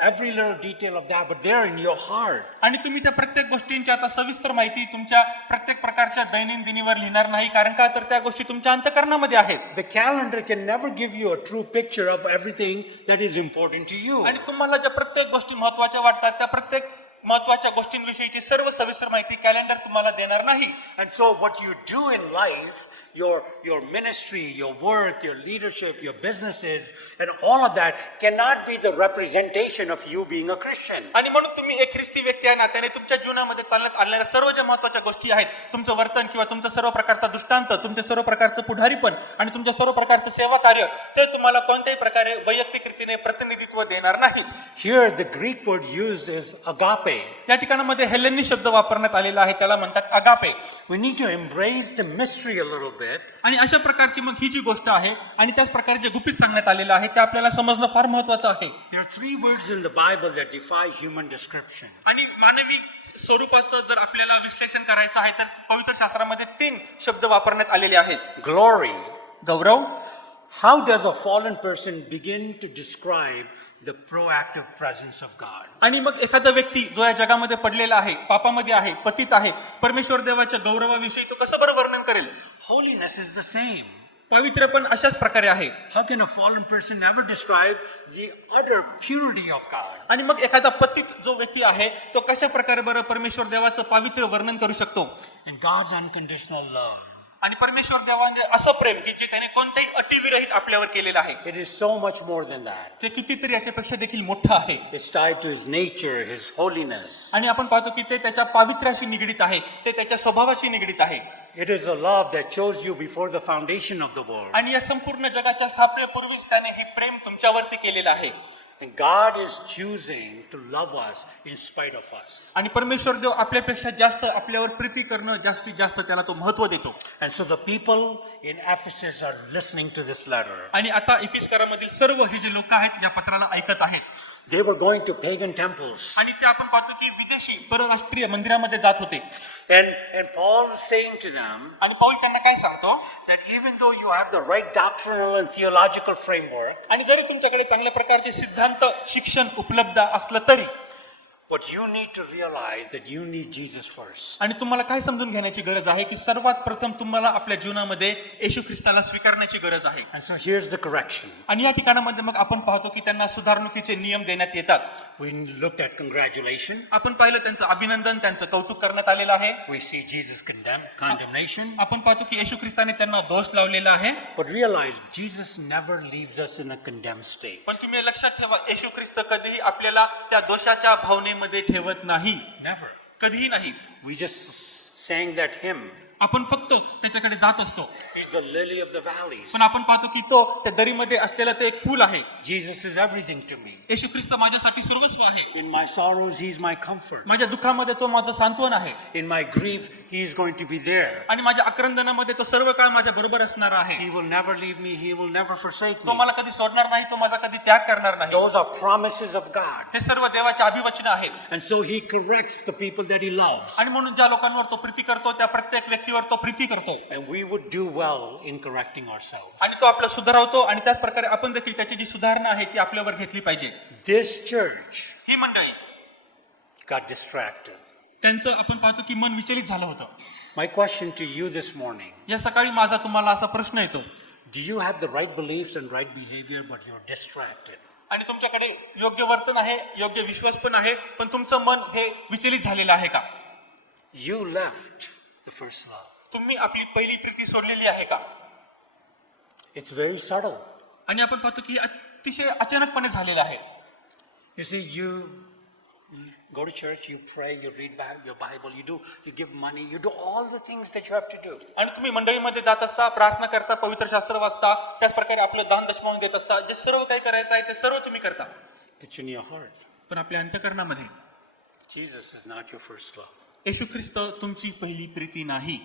every little detail of that, but they're in your heart. आणि तुम्ही त्या प्रत्येक गोष्टींची आता सविस्तर माहिती तुमच्या प्रत्येक प्रकारच्या दैनंदिनीवर लिहिणार नाही, कारण का तर त्या गोष्टी तुमच्या अंतःकरणामध्ये आहेत. The calendar can never give you a true picture of everything that is important to you. आणि तुम्हाला ज्या प्रत्येक गोष्टी महत्वाच्या वाटतात त्या प्रत्येक महत्वाच्या गोष्टींविषयीची सर्व सविस्तर माहिती कॅलेंडर तुम्हाला देणार नाही. And so what you do in life, your ministry, your work, your leadership, your businesses, and all of that cannot be the representation of you being a Christian. आणि म्हणून तुम्ही एक ख्रिस्ती व्यक्ती आहे ना, त्याने तुमच्या जीवनामध्ये चालण्यात आणलेल्या सर्व ज्या महत्वाच्या गोष्टी आहेत, तुमचं वर्तन किंवा तुमचं सर्व प्रकारचा दृष्टांत, तुमचे सर्व प्रकारचं पुढारीपण आणि तुमच्या सर्व प्रकारचं सेवा कार्य, ते तुम्हाला कोणत्याही प्रकारे वैयक्तिक रीतीने प्रतिनिधित्व देणार नाही. Here the Greek word used is agape. या ठिकाणामध्ये हेलेनी शब्द वापरण्यात आलेला आहे, त्याला म्हणतात agape. We need to embrace the mystery a little bit. आणि अशा प्रकारची मग ही जी गोष्ट आहे आणि त्याच प्रकारे जे गुपित सांगण्यात आलेलं आहे ते आपल्याला समजणं फार महत्वाचं आहे. There are 3 words in the Bible that defy human description. आणि मानवी स्वरूपाचं जर आपल्याला विश्लेषण करायचं आहे तर पवित्र शास्त्रामध्ये 3 शब्द वापरण्यात आलेले आहेत. Glory. Gaurav. How does a fallen person begin to describe the proactive presence of God? आणि मग एखादा व्यक्ती जो या जगामध्ये पडलेला आहे, पापामध्ये आहे, पतित आहे, परमेश्वर देवाच्या गौरवाविषयी तो कसं बरं वर्णन करेल? Holiness is the same. पवित्र पण अशाच प्रकारे आहे. How can a fallen person ever describe the utter purity of God? आणि मग एखादा पतित जो व्यक्ती आहे तो कशा प्रकारे बरं परमेश्वर देवाचं पावित्र्य वर्णन करू शकतो? And God's unconditional love. आणि परमेश्वर देवाने असं प्रेम की जे त्याने कोणत्याही अटीविरहित आपल्यावर केलेलं आहे It is so much more than that. ते कितीतरी याच्यापेक्षा देखील मोठं आहे. It's tied to His nature, His holiness. आणि आपण पाहतो की ते त्याच्या पावित्र्याशी निगडीत आहे, ते त्याच्या स्वभावाशी निगडीत आहे. It is a love that chose you before the foundation of the world. आणि या संपूर्ण जगाच्या स्थापनेपूर्वीच त्याने हे प्रेम तुमच्यावरती केलेलं आहे. And God is choosing to love us in spite of us. आणि परमेश्वर देव आपल्यापेक्षा जास्त आपल्यावर प्रीती करणं जास्तीत जास्त त्याला तो महत्व देतो. And so the people in Ephesus are listening to this letter. आणि आता इफिसकारामधील सर्व हे जे लोक आहेत या पत्राला ऐकत आहेत. They were going to pagan temples. आणि ते आपण पाहतो की विदेशी परराष्ट्रीय मंदिरामध्ये जात होते. And Paul is saying to them आणि पौल त्यांना काय सांगतो, that even though you have the right doctrinal and theological framework, आणि जरी तुमच्याकडे चांगल्या प्रकारचे सिद्धांत शिक्षण उपलब्ध असलं तरी, but you need to realize that you need Jesus first. आणि तुम्हाला काय समजून घेण्याची गरज आहे की सर्वात प्रथम तुम्हाला आपल्या जीवनामध्ये येशू ख्रिस्ताला स्वीकारण्याची गरज आहे. And so here's the correction. आणि या ठिकाणामध्ये मग आपण पाहतो की त्यांना सुधारणुकीचे नियम देण्यात येतात. We looked at congratulation. आपण पाहिलं त्यांचं अभिनंदन, त्यांचं कौतुक करण्यात आलेलं आहे. We see Jesus condemnation. आपण पाहतो की येशू ख्रिस्ताने त्यांना दोष लावलेला आहे. But realize Jesus never leaves us in a condemned state. पण तुम्ही लक्षात ठेवा, येशू ख्रिस्त कधीही आपल्याला त्या दोषाच्या भावनेमध्ये ठेवत नाही. Never. कधीही नाही. We just sang that hymn. आपण फक्त त्याच्याकडे जात असतो. He's the lily of the valleys. पण आपण पाहतो की तो त्या दरीमध्ये असलेला ते एक फूल आहे. Jesus is everything to me. येशू ख्रिस्त माझ्यासाठी सर्वस्व आहे. In my sorrows, He's my comfort. माझ्या दुःखामध्ये तो माझं सांत्वन आहे. In my grief, He is going to be there. आणि माझ्या आक्रंदनामध्ये तो सर्व काळ माझ्या बरोबर असणार आहे. He will never leave me. He will never forsake तो me. मला कधी सोडणार नाही, तो माझा कधी त्याग करणार नाही. Those are promises of God. हे सर्व देवाचे अभिवचन आहेत. And so He corrects the people that He loves. आणि म्हणून ज्या लोकांवर तो प्रीती करतो त्या प्रत्येक व्यक्तीवर तो प्रीती करतो. And we would do well in correcting ourselves. आणि तो आपलं सुधारवतो आणि त्याच प्रकारे आपण देखील त्याची जी सुधारणा आहे ती आपल्यावर घेतली पाहिजे. This church ही मंडळी got distracted. त्यांचं आपण पाहतो की मन विचलित झालं होतं. My question to you this morning, या सकाळी माझा तुम्हाला असा प्रश्न येतो, do you have the right beliefs and right behavior, but you're distracted? आणि तुमच्याकडे योग्य वर्तन आहे, योग्य विश्वास पण आहे, पण तुमचं मन हे विचलित झालेलं आहे का? You left the first love. तुम्ही आपली पहिली प्रीती सोडलेली आहे का? It's very subtle. आणि आपण पाहतो की अतिशय अचानकपणे झालेलं आहे. You see, you go to church, you pray, you read your Bible, you give money, you do all the things that you have to do. आणि तुम्ही मंडळीमध्ये जात असता, प्रार्थना करता, पवित्र शास्त्र वाचता, त्याच प्रकारे आपलं दान दशमावून देत असता, जे सर्व काही करायचं आहे ते सर्व तुम्ही करता. But in your heart, पण आपल्या अंतःकरणामध्ये Jesus is not your first love. येशू ख्रिस्त तुमची पहिली प्रीती नाही.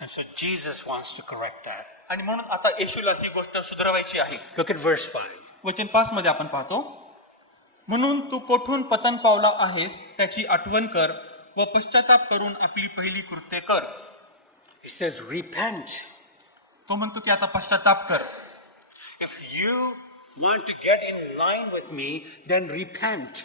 And so Jesus wants to correct that. आणि म्हणून आता येशूला ही गोष्ट सुधारायची आहे. Look at verse 5. वचन 5 मध्ये आपण पाहतो, म्हणून तू कोठून पतन पावला आहेस त्याची आठवण कर व पश्चाताप करून आपली पहिली कृत्ये कर. He says, repent. तो म्हणतो की आता पश्चाताप कर. If you want to get in line with me, then repent.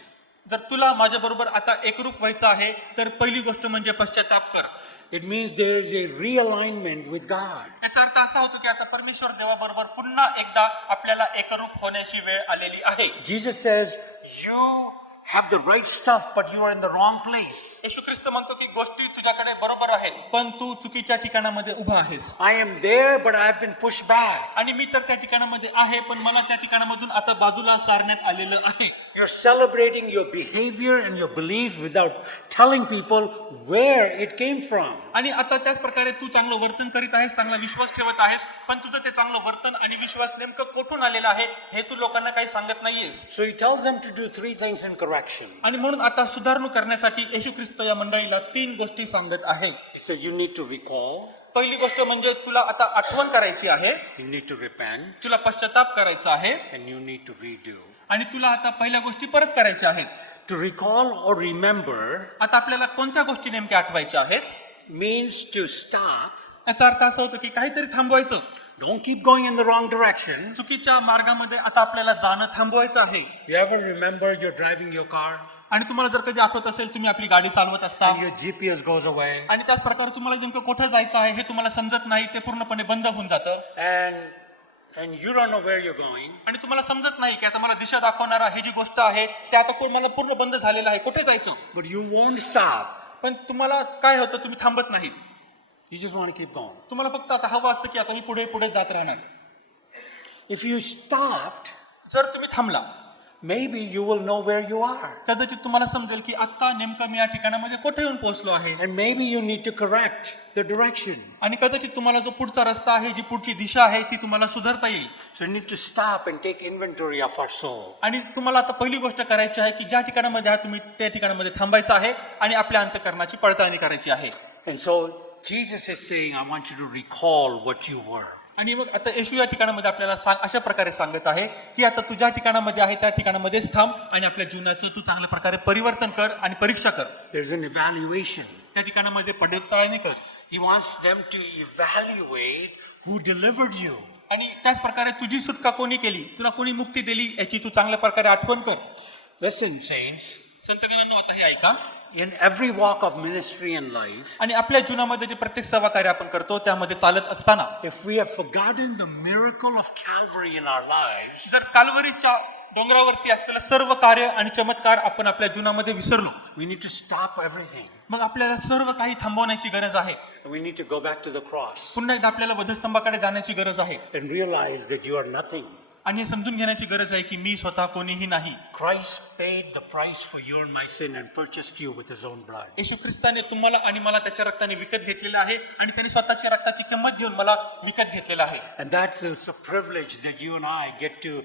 जर तुला माझ्या बरोबर आता एकरूप व्हायचं आहे तर पहिली गोष्ट म्हणजे पश्चाताप कर. It means there is a realignment with God. याचा अर्थ असा होतो की आता परमेश्वर देवाबरोबर पुन्हा एकदा आपल्याला एकरूप होण्याची वेळ आलेली आहे. Jesus says, you have the right stuff, but you are in the wrong place. येशू ख्रिस्त म्हणतो की गोष्टी तुझ्याकडे बरोबर आहेत पण तू चुकीच्या ठिकाणामध्ये उभा आहेस. I am there, but I have been pushed back. आणि मी तर त्या ठिकाणामध्ये आहे पण मला त्या ठिकाणामधून आता बाजूला सारण्यात आलेलं आहे. You're celebrating your behavior and your beliefs without telling people where it came from. आणि आता त्याच प्रकारे तू चांगलं वर्तन करीत आहेस, चांगला विश्वास ठेवत आहेस, पण तुझं ते चांगलं वर्तन आणि विश्वास नेमकं कुठून आलेलं आहे हे तू लोकांना काही सांगत नाहीयेस. So he tells them to do 3 things in correction. आणि म्हणून आता सुधारणूक करण्यासाठी येशू ख्रिस्त या मंडळीला 3 गोष्टी सांगत आहे. He said, you need to recall, पहिली गोष्ट म्हणजे तुला आता आठवण करायची आहे, you need to repent, तुला पश्चाताप करायचा आहे and you need to redo. आणि तुला आता पहिल्या गोष्टी परत करायच्या आहेत. To recall or remember आता आपल्याला कोणत्या गोष्टी नेमक्या आठवायच्या आहेत? means to stop. याचा अर्थ असा होतो की काहीतरी थांबवायचं. Don't keep going in the wrong direction. चुकीच्या मार्गामध्ये आता आपल्याला जाणं थांबवायचं आहे. You ever remember you're driving your car आणि तुम्हाला जर कधी आठवत असेल तुम्ही आपली गाडी चालवत असता and your GPS goes away आणि त्याच प्रकारे तुम्हाला नेमकं कुठे जायचं आहे हे तुम्हाला समजत नाही, ते पूर्णपणे बंद होऊन जातं and you don't know where you're going. आणि तुम्हाला समजत नाही की आता मला दिशा दाखवणारा ही जी गोष्ट आहे ते आता मला पूर्ण बंद झालेलं आहे, कुठे जायचं? But you won't stop. पण तुम्हाला काय होतं, तुम्ही थांबत नाहीत. You just want to keep going. तुम्हाला फक्त आता हवं असतं की आता मी पुढे पुढे जात राहणार. If you stopped, जर तुम्ही थांबला, maybe you will know where you are. कदाचित तुम्हाला समजेल की आता नेमकं मी या ठिकाणामध्ये कुठे येऊन पोहोचलो आहे. And maybe you need to correct the direction. आणि कदाचित तुम्हाला जो पुढचा रस्ता आहे, जी पुढची दिशा आहे, ती तुम्हाला सुधारता येईल. So you need to stop and take inventory of our soul. आणि तुम्हाला आता पहिली गोष्ट करायची आहे की ज्या ठिकाणामध्ये आहात तुम्ही त्या ठिकाणामध्ये थांबायचं आहे आणि आपल्या अंतःकरणाची पडताळणी करायची आहे. And so Jesus is saying, I want you to recall what you were. आणि मग आता येशू या ठिकाणामध्ये आपल्याला अशा प्रकारे सांगत आहे की आता तू ज्या ठिकाणामध्ये आहे त्या ठिकाणामध्येच थांब आणि आपल्या जीवनाचं तू चांगल्या प्रकारे परिवर्तन कर आणि परीक्षा कर. There's an evaluation. त्या ठिकाणामध्ये पडताळणी कर. He wants them to evaluate who delivered you. आणि त्याच प्रकारे तुझी सुटका कोणी केली, तुला कोणी मुक्ती दिली याची तू चांगल्या प्रकारे आठवण कर. Listen, saints, संतगणांनो आता हे ऐका. in every walk of ministry and life, आणि आपल्या जीवनामध्ये जे प्रत्येक सेवा कार्य आपण करतो त्यामध्ये चालत असताना if we have forgotten the miracle of Calvary in our lives, जर काल्वरीच्या डोंगरावरती असलेलं सर्व कार्य आणि चमत्कार आपण आपल्या जीवनामध्ये विसरलो, we need to stop everything. मग आपल्याला सर्व काही थांबवण्याची गरज आहे. And we need to go back to the cross पुन्हा एकदा आपल्याला वधस्तंभाकडे जाण्याची गरज आहे and realize that you are nothing. आणि हे समजून घेण्याची गरज आहे की मी स्वतः कोणीही नाही. Christ paid the price for your and my sin and purchased you with his own blood. येशू ख्रिस्ताने तुम्हाला आणि मला त्याच्या रक्ताने विकत घेतलेलं आहे आणि त्याने स्वतःच्या रक्ताची किंमत घेऊन मला विकत घेतलेलं आहे. And that's a privilege that you and I get to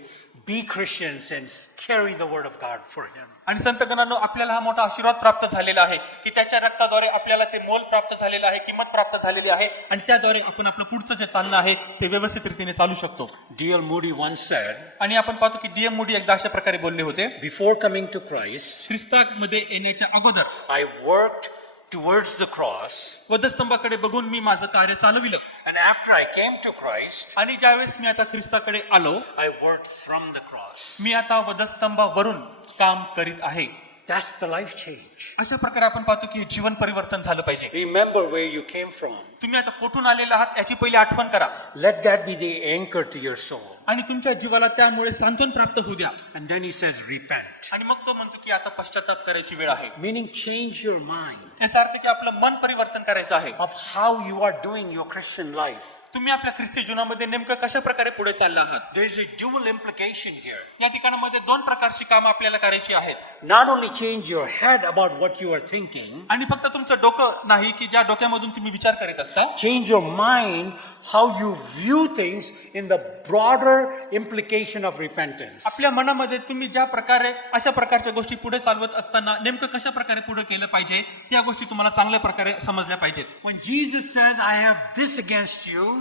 be Christians and carry the word of God for him. आणि संतगणांनो आपल्याला हा मोठा आशीर्वाद प्राप्त झालेला आहे की त्याच्या रक्ताद्वारे आपल्याला ते मोल प्राप्त झालेलं आहे, किंमत प्राप्त झालेली आहे आणि त्याद्वारे आपण आपलं पुढचं जे चालणं आहे ते व्यवस्थित रीतीने चालू शकतो. D.L. Moody once said, आणि आपण पाहतो की D.M. मूडी एकदा अशा प्रकारे बोलले होते, before coming to Christ, ख्रिस्तामध्ये येण्याच्या अगोदर I worked towards the cross, वधस्तंभाकडे बघून मी माझं कार्य चालविलं and after I came to Christ, आणि ज्यावेळेस मी आता ख्रिस्ताकडे आलो I worked from the cross. मी आता वधस्तंभावरून काम करीत आहे. That's the life change. अशा प्रकारे आपण पाहतो की जीवन परिवर्तन झालं पाहिजे. Remember where you came from. तुम्ही आता कुठून आलेला आहात याची पहिली आठवण करा Let that be the anchor to your soul. आणि तुमच्या जीवाला त्यामुळे सांत्वन प्राप्त होऊ द्या. And then he says, repent. आणि मग तो म्हणतो की आता पश्चाताप करायची वेळ आहे. Meaning change your mind याचा अर्थ की आपलं मन परिवर्तन करायचं आहे. of how you are doing your Christian life. तुम्ही आपल्या ख्रिस्ती जीवनामध्ये नेमकं कशा प्रकारे पुढे चालला आहात. There is a dual implication here. या ठिकाणामध्ये दोन प्रकारची कामं आपल्याला करायची आहेत. Not only change your head about what you are thinking, आणि फक्त तुमचं डोकं नाही की ज्या डोक्यामधून तुम्ही विचार करीत असता, change your mind how you view things in the broader implication of repentance. आपल्या मनामध्ये तुम्ही ज्या प्रकारे अशा प्रकारच्या गोष्टी पुढे चालवत असताना नेमकं कशा प्रकारे पुढे केलं पाहिजे त्या गोष्टी तुम्हाला चांगल्या प्रकारे समजल्या पाहिजेत. When Jesus says, I have this against you,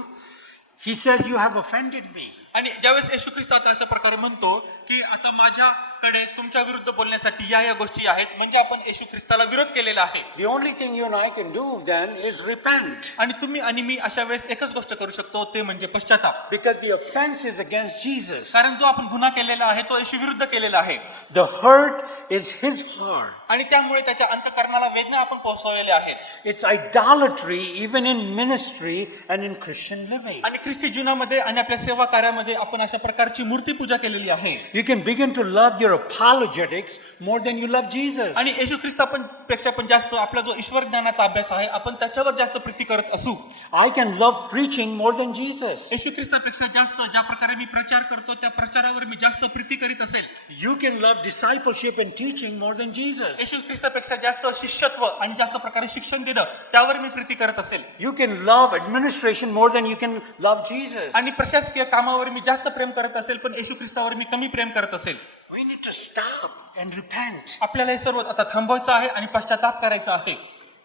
he says, you have offended me. आणि ज्यावेळेस येशू ख्रिस्त आता अशा प्रकारे म्हणतो की आता माझ्याकडे तुमच्या विरुद्ध बोलण्यासाठी या गोष्टी आहेत, म्हणजे आपण येशू ख्रिस्ताला विरोध केलेला आहे. The only thing you and I can do then is repent. आणि तुम्ही आणि मी अशा वेळेस एकच गोष्ट करू शकतो, ते म्हणजे पश्चाताप. Because the offense is against Jesus. कारण जो आपण गुन्हा केलेला आहे तो येशू विरुद्ध केलेला आहे The hurt is his heart. आणि त्यामुळे त्याच्या अंतःकरणाला वेदना आपण पोहोचवलेल्या आहेत. It's idolatry even in ministry and in Christian living. आणि ख्रिस्ती जीवनामध्ये आणि आपल्या सेवा कार्यामध्ये आपण अशा प्रकारची मूर्ती पूजा केलेली आहे. You can begin to love your apologetics more than you love Jesus. आणि येशू ख्रिस्त आपण पेक्षा पण जास्त आपला जो ईश्वर ज्ञानाचा अभ्यास आहे आपण त्याच्यावर जास्त प्रीती करत असू. I can love preaching more than Jesus. येशू ख्रिस्तापेक्षा जास्त ज्या प्रकारे मी प्रचार करतो त्या प्रचारावर मी जास्त प्रीती करीत असेल. You can love discipleship and teaching more than Jesus. येशू ख्रिस्तापेक्षा जास्त शिष्यत्व आणि जास्त प्रकारे शिक्षण देणं त्यावर मी प्रीती करत असेल. You can love administration more than you can love Jesus. आणि प्रशासकीय कामावर मी जास्त प्रेम करत असेल पण येशू ख्रिस्तावर मी कमी प्रेम करत असेल. We need to stop and repent. आपल्याला हे सर्व आता थांबवायचं आहे आणि पश्चाताप करायचा आहे.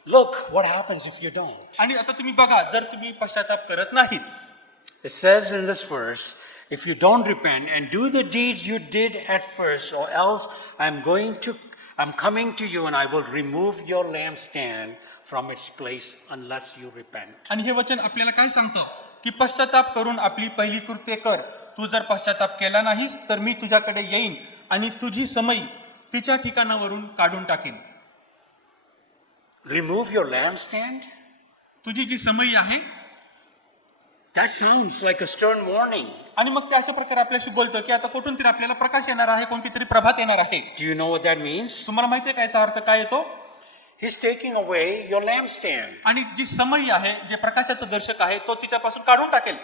Look what happens if you don't. आणि आता तुम्ही बघा जर तुम्ही पश्चाताप करत नाहीत, It says in this verse, if you don't repent and do the deeds you did at first, or else I'm coming to you and I will remove your lampstand from its place unless you repent. आणि हे वचन आपल्याला काय सांगतं की पश्चाताप करून आपली पहिली कृत्ये कर. तू जर पश्चाताप केला नाहीस तर मी तुझ्याकडे येईन आणि तुझी समई तिच्या ठिकाणावरून काढून टाकेन. Remove your lampstand? तुझी जी समई आहे That sounds like a stern warning. आणि मग ते अशा प्रकारे आपल्याशी बोलतो की आता कुठून तरी आपल्याला प्रकाश येणार आहे, कोणती तरी प्रभात येणार आहे. Do you know what that means? तुम्हाला माहिती आहे का याचा अर्थ काय येतो? He's taking away your lampstand. आणि जी समई आहे, जे प्रकाशाचं दर्शक आहे, तो तिच्यापासून काढून टाकेल.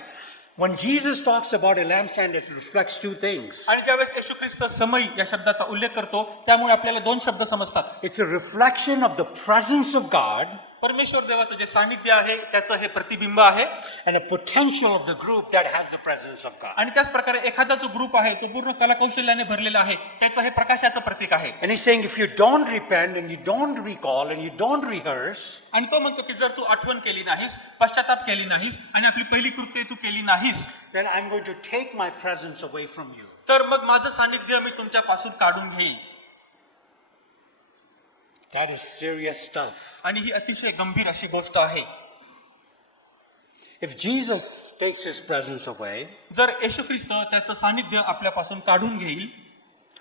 When Jesus talks about a lampstand, it reflects two things. आणि ज्यावेळेस येशू ख्रिस्त समई या शब्दाचा उल्लेख करतो, त्यामुळे आपल्याला दोन शब्द समजतात. It's a reflection of the presence of God परमेश्वर देवाचं जे सानिध्य आहे त्याचं हे प्रतिबिंब आहे, and a potential of the group that has the presence of God. आणि त्याच प्रकारे एखादा जो ग्रुप आहे तो पूर्ण कलाकौशल्याने भरलेला आहे, त्याचं हे प्रकाशाचं प्रतीक आहे. And he's saying if you don't repent and you don't recall and you don't rehearse, आणि तो म्हणतो की जर तू आठवण केली नाहीस, पश्चाताप केली नाहीस आणि आपली पहिली कृत्ये तू केली नाहीस, then I'm going to take my presence away from you. तर मग माझं सानिध्य मी तुमच्यापासून काढून घेईन. That is serious stuff. आणि ही अतिशय गंभीर अशी गोष्ट आहे. If Jesus takes his presence away, जर येशू ख्रिस्त त्याचं सानिध्य आपल्यापासून काढून घेईल,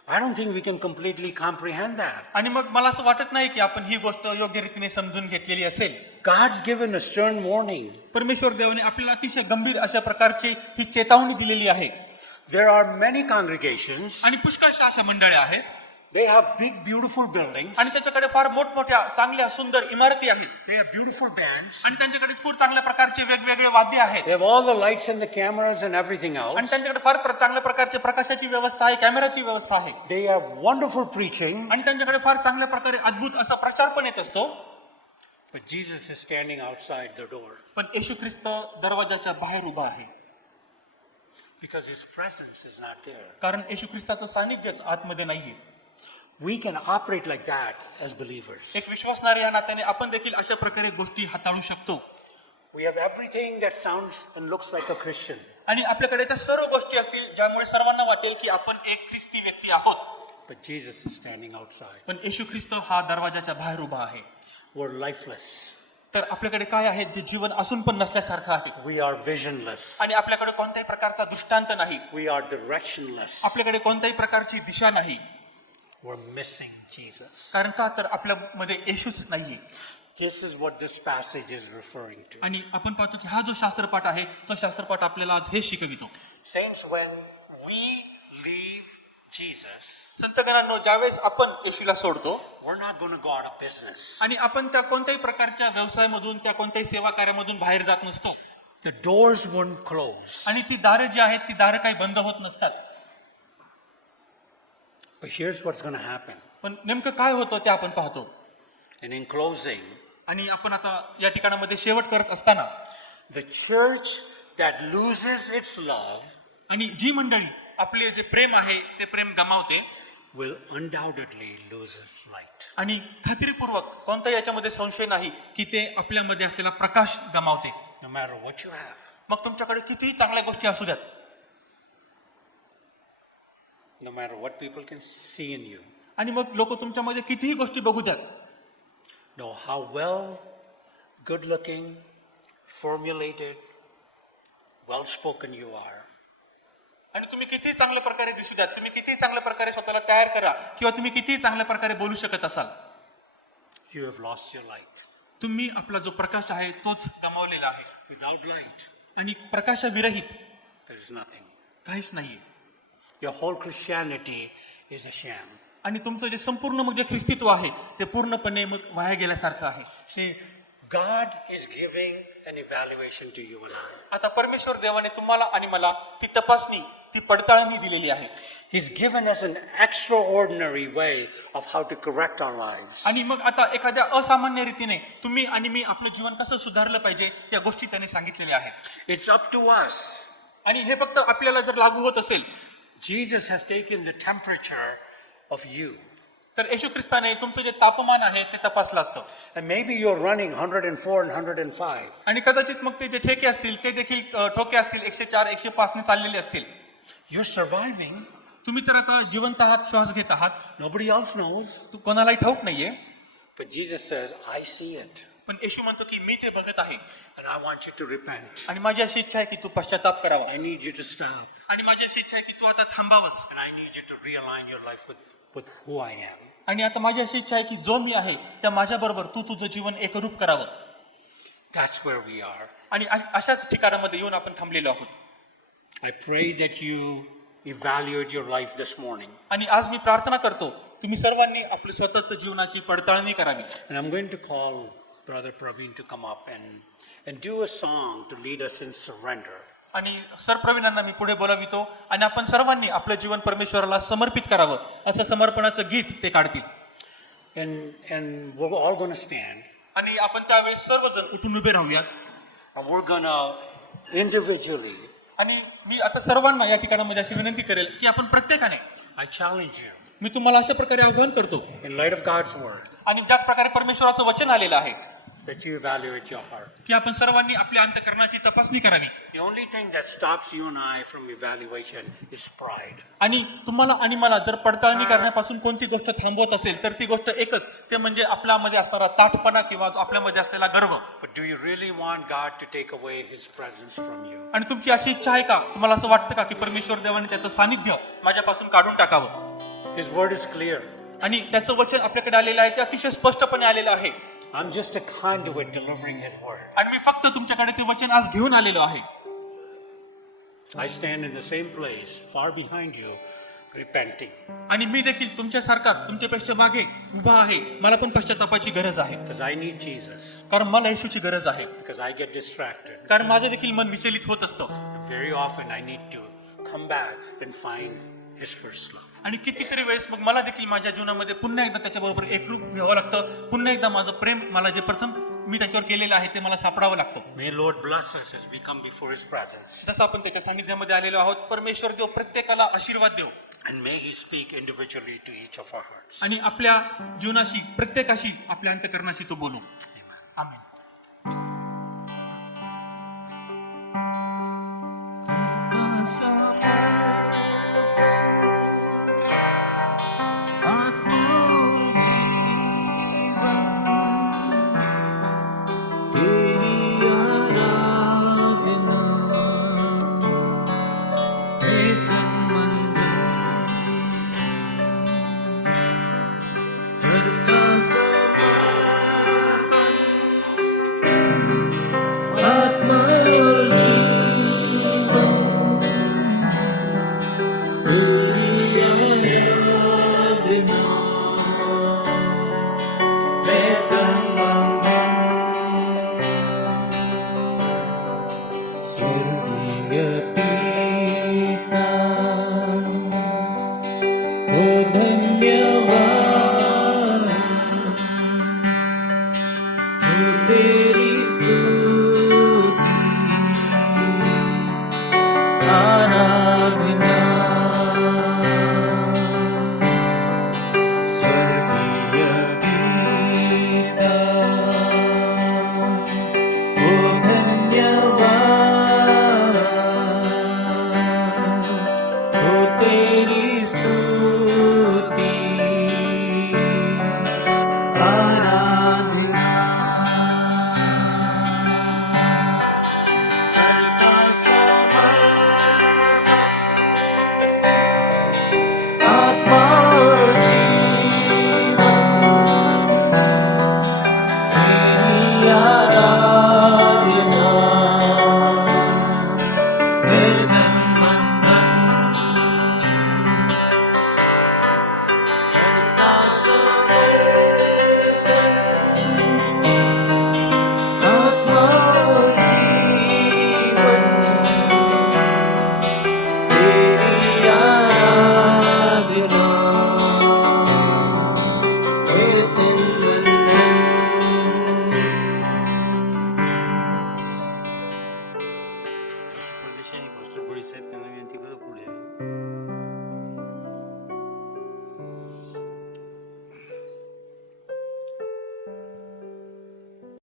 I don't think we can completely comprehend that. आणि मग मला असं वाटत नाही की आपण ही गोष्ट योग्य रीतीने समजून घेतलेली असेल. God's given a stern warning. परमेश्वर देवाने आपल्याला अतिशय गंभीर अशा प्रकारची ही चेतावणी दिलेली आहे. There are many congregations. आणि पुष्कळशा अशा मंडळ्या आहेत, They have big, beautiful buildings. आणि त्याच्याकडे फार मोठमोठ्या चांगल्या सुंदर इमारती आहेत, They have beautiful bands. आणि त्यांच्याकडे खूप चांगल्या प्रकारचे वेगवेगळे वाद्य आहेत, They have all the lights and the cameras and everything आणि else. त्यांच्याकडे फार चांगल्या प्रकारचे प्रकाशाची व्यवस्था आहे, कॅमेराची व्यवस्था आहे, They have wonderful preaching. आणि त्यांच्याकडे फार चांगल्या प्रकारे अद्भुत असा प्रचार पण येत असतो. But Jesus is standing outside the door पण येशू ख्रिस्त दरवाजाच्या बाहेर उभा आहे, because his presence is not there. कारण येशू ख्रिस्ताचं सानिध्यच आतमध्ये नाहीये. We can operate like that as believers. एक विश्वासणारे या नात्याने आपण देखील अशा प्रकारे गोष्टी हाताळू शकतो. We have everything that sounds and looks like a Christian. आणि आपल्याकडे त्या सर्व गोष्टी असतील ज्यामुळे सर्वांना वाटेल की आपण एक ख्रिस्ती व्यक्ती आहोत. But Jesus is standing outside. पण येशू ख्रिस्त हा दरवाजाच्या बाहेर उभा आहे. We're lifeless. तर आपल्याकडे काय आहे जे जीवन असून पण नसल्यासारखं आहे, We are visionless. आणि आपल्याकडे कोणत्याही प्रकारचा दृष्टांत नाही, We are directionless. आपल्याकडे कोणत्याही प्रकारची दिशा नाही. We're missing Jesus. कारण का तर आपल्यामध्ये येशूच नाहीये. This is what this passage is referring to. आणि आपण पाहतो की हा जो शास्त्रपाठ आहे तो शास्त्रपाठ आपल्याला आज हे शिकवितो. Saints, when we leave Jesus, संतगणांनो, ज्यावेळेस आपण येशूला सोडतो we're not going to go out of business. आणि आपण त्या कोणत्याही प्रकारच्या व्यवसायामधून, त्या कोणत्याही सेवा कार्यामधून बाहेर जात नसतो, The doors won't close. आणि ती दारे जी आहेत ती दारे काही बंद होत नसतात. But here's what's going to happen. पण नेमकं काय होतं ते आपण पाहतो. And in closing, आणि आपण आता या ठिकाणामध्ये शेवट करत असताना, the church that loses its love आणि जी मंडळी आपले जे प्रेम आहे ते प्रेम गमावते, will undoubtedly lose its light. आणि खात्रीपूर्वक कोणताही याच्यामध्ये संशय नाही की ते आपल्यामध्ये असलेला प्रकाश गमावते. No matter what you have, मग तुमच्याकडे कितीही चांगल्या गोष्टी असू द्यात, no matter what people can see in you, आणि मग लोक तुमच्यामध्ये कितीही गोष्टी बघू द्यात, no how well, good looking, formulated, well spoken you are, आणि तुम्ही कितीही चांगल्या प्रकारे दिसू द्यात, तुम्ही कितीही चांगल्या प्रकारे स्वतःला तयार करा, किंवा तुम्ही कितीही चांगल्या प्रकारे बोलू शकत असाल, you have lost your light. तुम्ही आपला जो प्रकाश आहे तोच गमावलेला आहे. Without light, आणि प्रकाशाविरहित there is nothing. काहीच नाहीये. Your whole Christianity is a sham. आणि तुमचं जे संपूर्ण मग जे ख्रिस्तीत्व आहे ते पूर्णपणे मग वाया गेल्यासारखं आहे. See, God is giving an evaluation to you and I. आता परमेश्वर देवाने तुम्हाला आणि मला ती तपासणी, ती पडताळणी दिलेली आहे. He's given us an extraordinary way of how to correct our lives. आणि मग आता एखाद्या असामान्य रीतीने तुम्ही आणि मी आपलं जीवन कसं सुधारलं पाहिजे या गोष्टी त्याने सांगितलेल्या आहेत. It's up to us. आणि हे फक्त आपल्याला जर लागू होत असेल, Jesus has taken the temperature of you. तर येशू ख्रिस्ताने तुमचं जे तापमान आहे ते तपासलं असतं. And maybe you're running 104 and 105. आणि कदाचित मग ते जे ठेके असतील ते देखील ठोके असतील 104, 105 ने चाललेले असतील. You're surviving. तुम्ही तर आता जिवंत आहात, श्वास घेत आहात, Nobody else knows. कोणालाही ठाऊक नाहीये. But Jesus says, I see it. पण येशू म्हणतो की मी ते बघत आहे, And I want you to repent. आणि माझी अशी इच्छा आहे की तू पश्चाताप करावा, I need you to stop. आणि माझी अशी इच्छा आहे की तू आता थांबावस, And I need you to realign your life with who I am. आणि आता माझी अशी इच्छा आहे की जो मी आहे त्या माझ्या बरोबर तू तुझं जीवन एकरूप करावं. That's where we are. आणि अशाच ठिकाणामध्ये येऊन आपण थांबलेलो आहोत. I pray that you evaluate your life this morning. आणि आज मी प्रार्थना करतो तुम्ही सर्वांनी आपली स्वतःच जीवनाची पडताळणी करावी. And I'm going to call Brother Praveen to come up and do a song to lead us in surrender. आणि सर प्रवीणांना मी पुढे बोलावितो आणि आपण सर्वांनी आपलं जीवन परमेश्वराला समर्पित करावं असं समर्पणाचं गीत ते काढतील. And we're all going to stand. आणि आपण त्यावेळेस सर्वजण उठून उभे राहूयात. And we're going to individually, आणि मी आता सर्वांना या ठिकाणामध्ये अशी विनंती करेल की आपण प्रत्येकाने, I challenge you, मी तुम्हाला अशा प्रकारे आव्हान करतो in light of God's word, आणि ज्या प्रकारे परमेश्वराचं वचन आलेलं आहे that you evaluate your heart. की आपण सर्वांनी आपल्या अंतःकरणाची तपासणी करावी. The only thing that stops you and I from evaluation is pride. आणि तुम्हाला आणि मला जर पडताळणी करण्यापासून कोणती गोष्ट थांबवत असेल तर ती गोष्ट एकच, ते म्हणजे आपल्यामध्ये असणारा ताठपणा किंवा आपल्यामध्ये असलेला गर्व. But do you really want God to take away His presence from you? आणि तुमची अशी इच्छा आहे का, तुम्हाला असं वाटतं का की परमेश्वर देवाने त्याचं सानिध्य माझ्यापासून काढून टाकावं? His word is clear. आणि त्याचं वचन आपल्याकडे आलेलं आहे, ते अतिशय स्पष्टपणे आलेलं आहे. I'm just a conduit delivering His word. आणि मी फक्त तुमच्याकडे ते वचन आज घेऊन आलेलो आहे. I stand in the same place, far behind you, repenting. आणि मी देखील तुमच्यासारखाच तुमच्यापेक्षा मागे उभा आहे. मला पण पश्चातापाची गरज आहे, Because I need Jesus. कारण मला येशूची गरज आहे. Because I get distracted. कारण माझं देखील मन विचलित होत असतं. And very often I need to come back and find His first love. आणि कितीतरी वेळेस मग मला देखील माझ्या जीवनामध्ये पुन्हा एकदा त्याच्याबरोबर एकरूप व्हावं लागतं. पुन्हा एकदा माझं प्रेम, मला जे प्रथम मी त्याच्यावर केलेलं आहे ते मला सापडावं लागतं. May Lord bless us as we come before His presence. जसं आपण त्याच्या सानिध्यामध्ये आलेलो आहोत, परमेश्वर देव प्रत्येकाला आशीर्वाद देव. And may He speak individually to each of our hearts. आणि आपल्या जीवनाशी, प्रत्येकाशी, आपल्या अंतःकरणाशी तो बोलू. आमेन. पैशाची गोष्ट गोळी साहेब त्यांना विनंती करा पुढे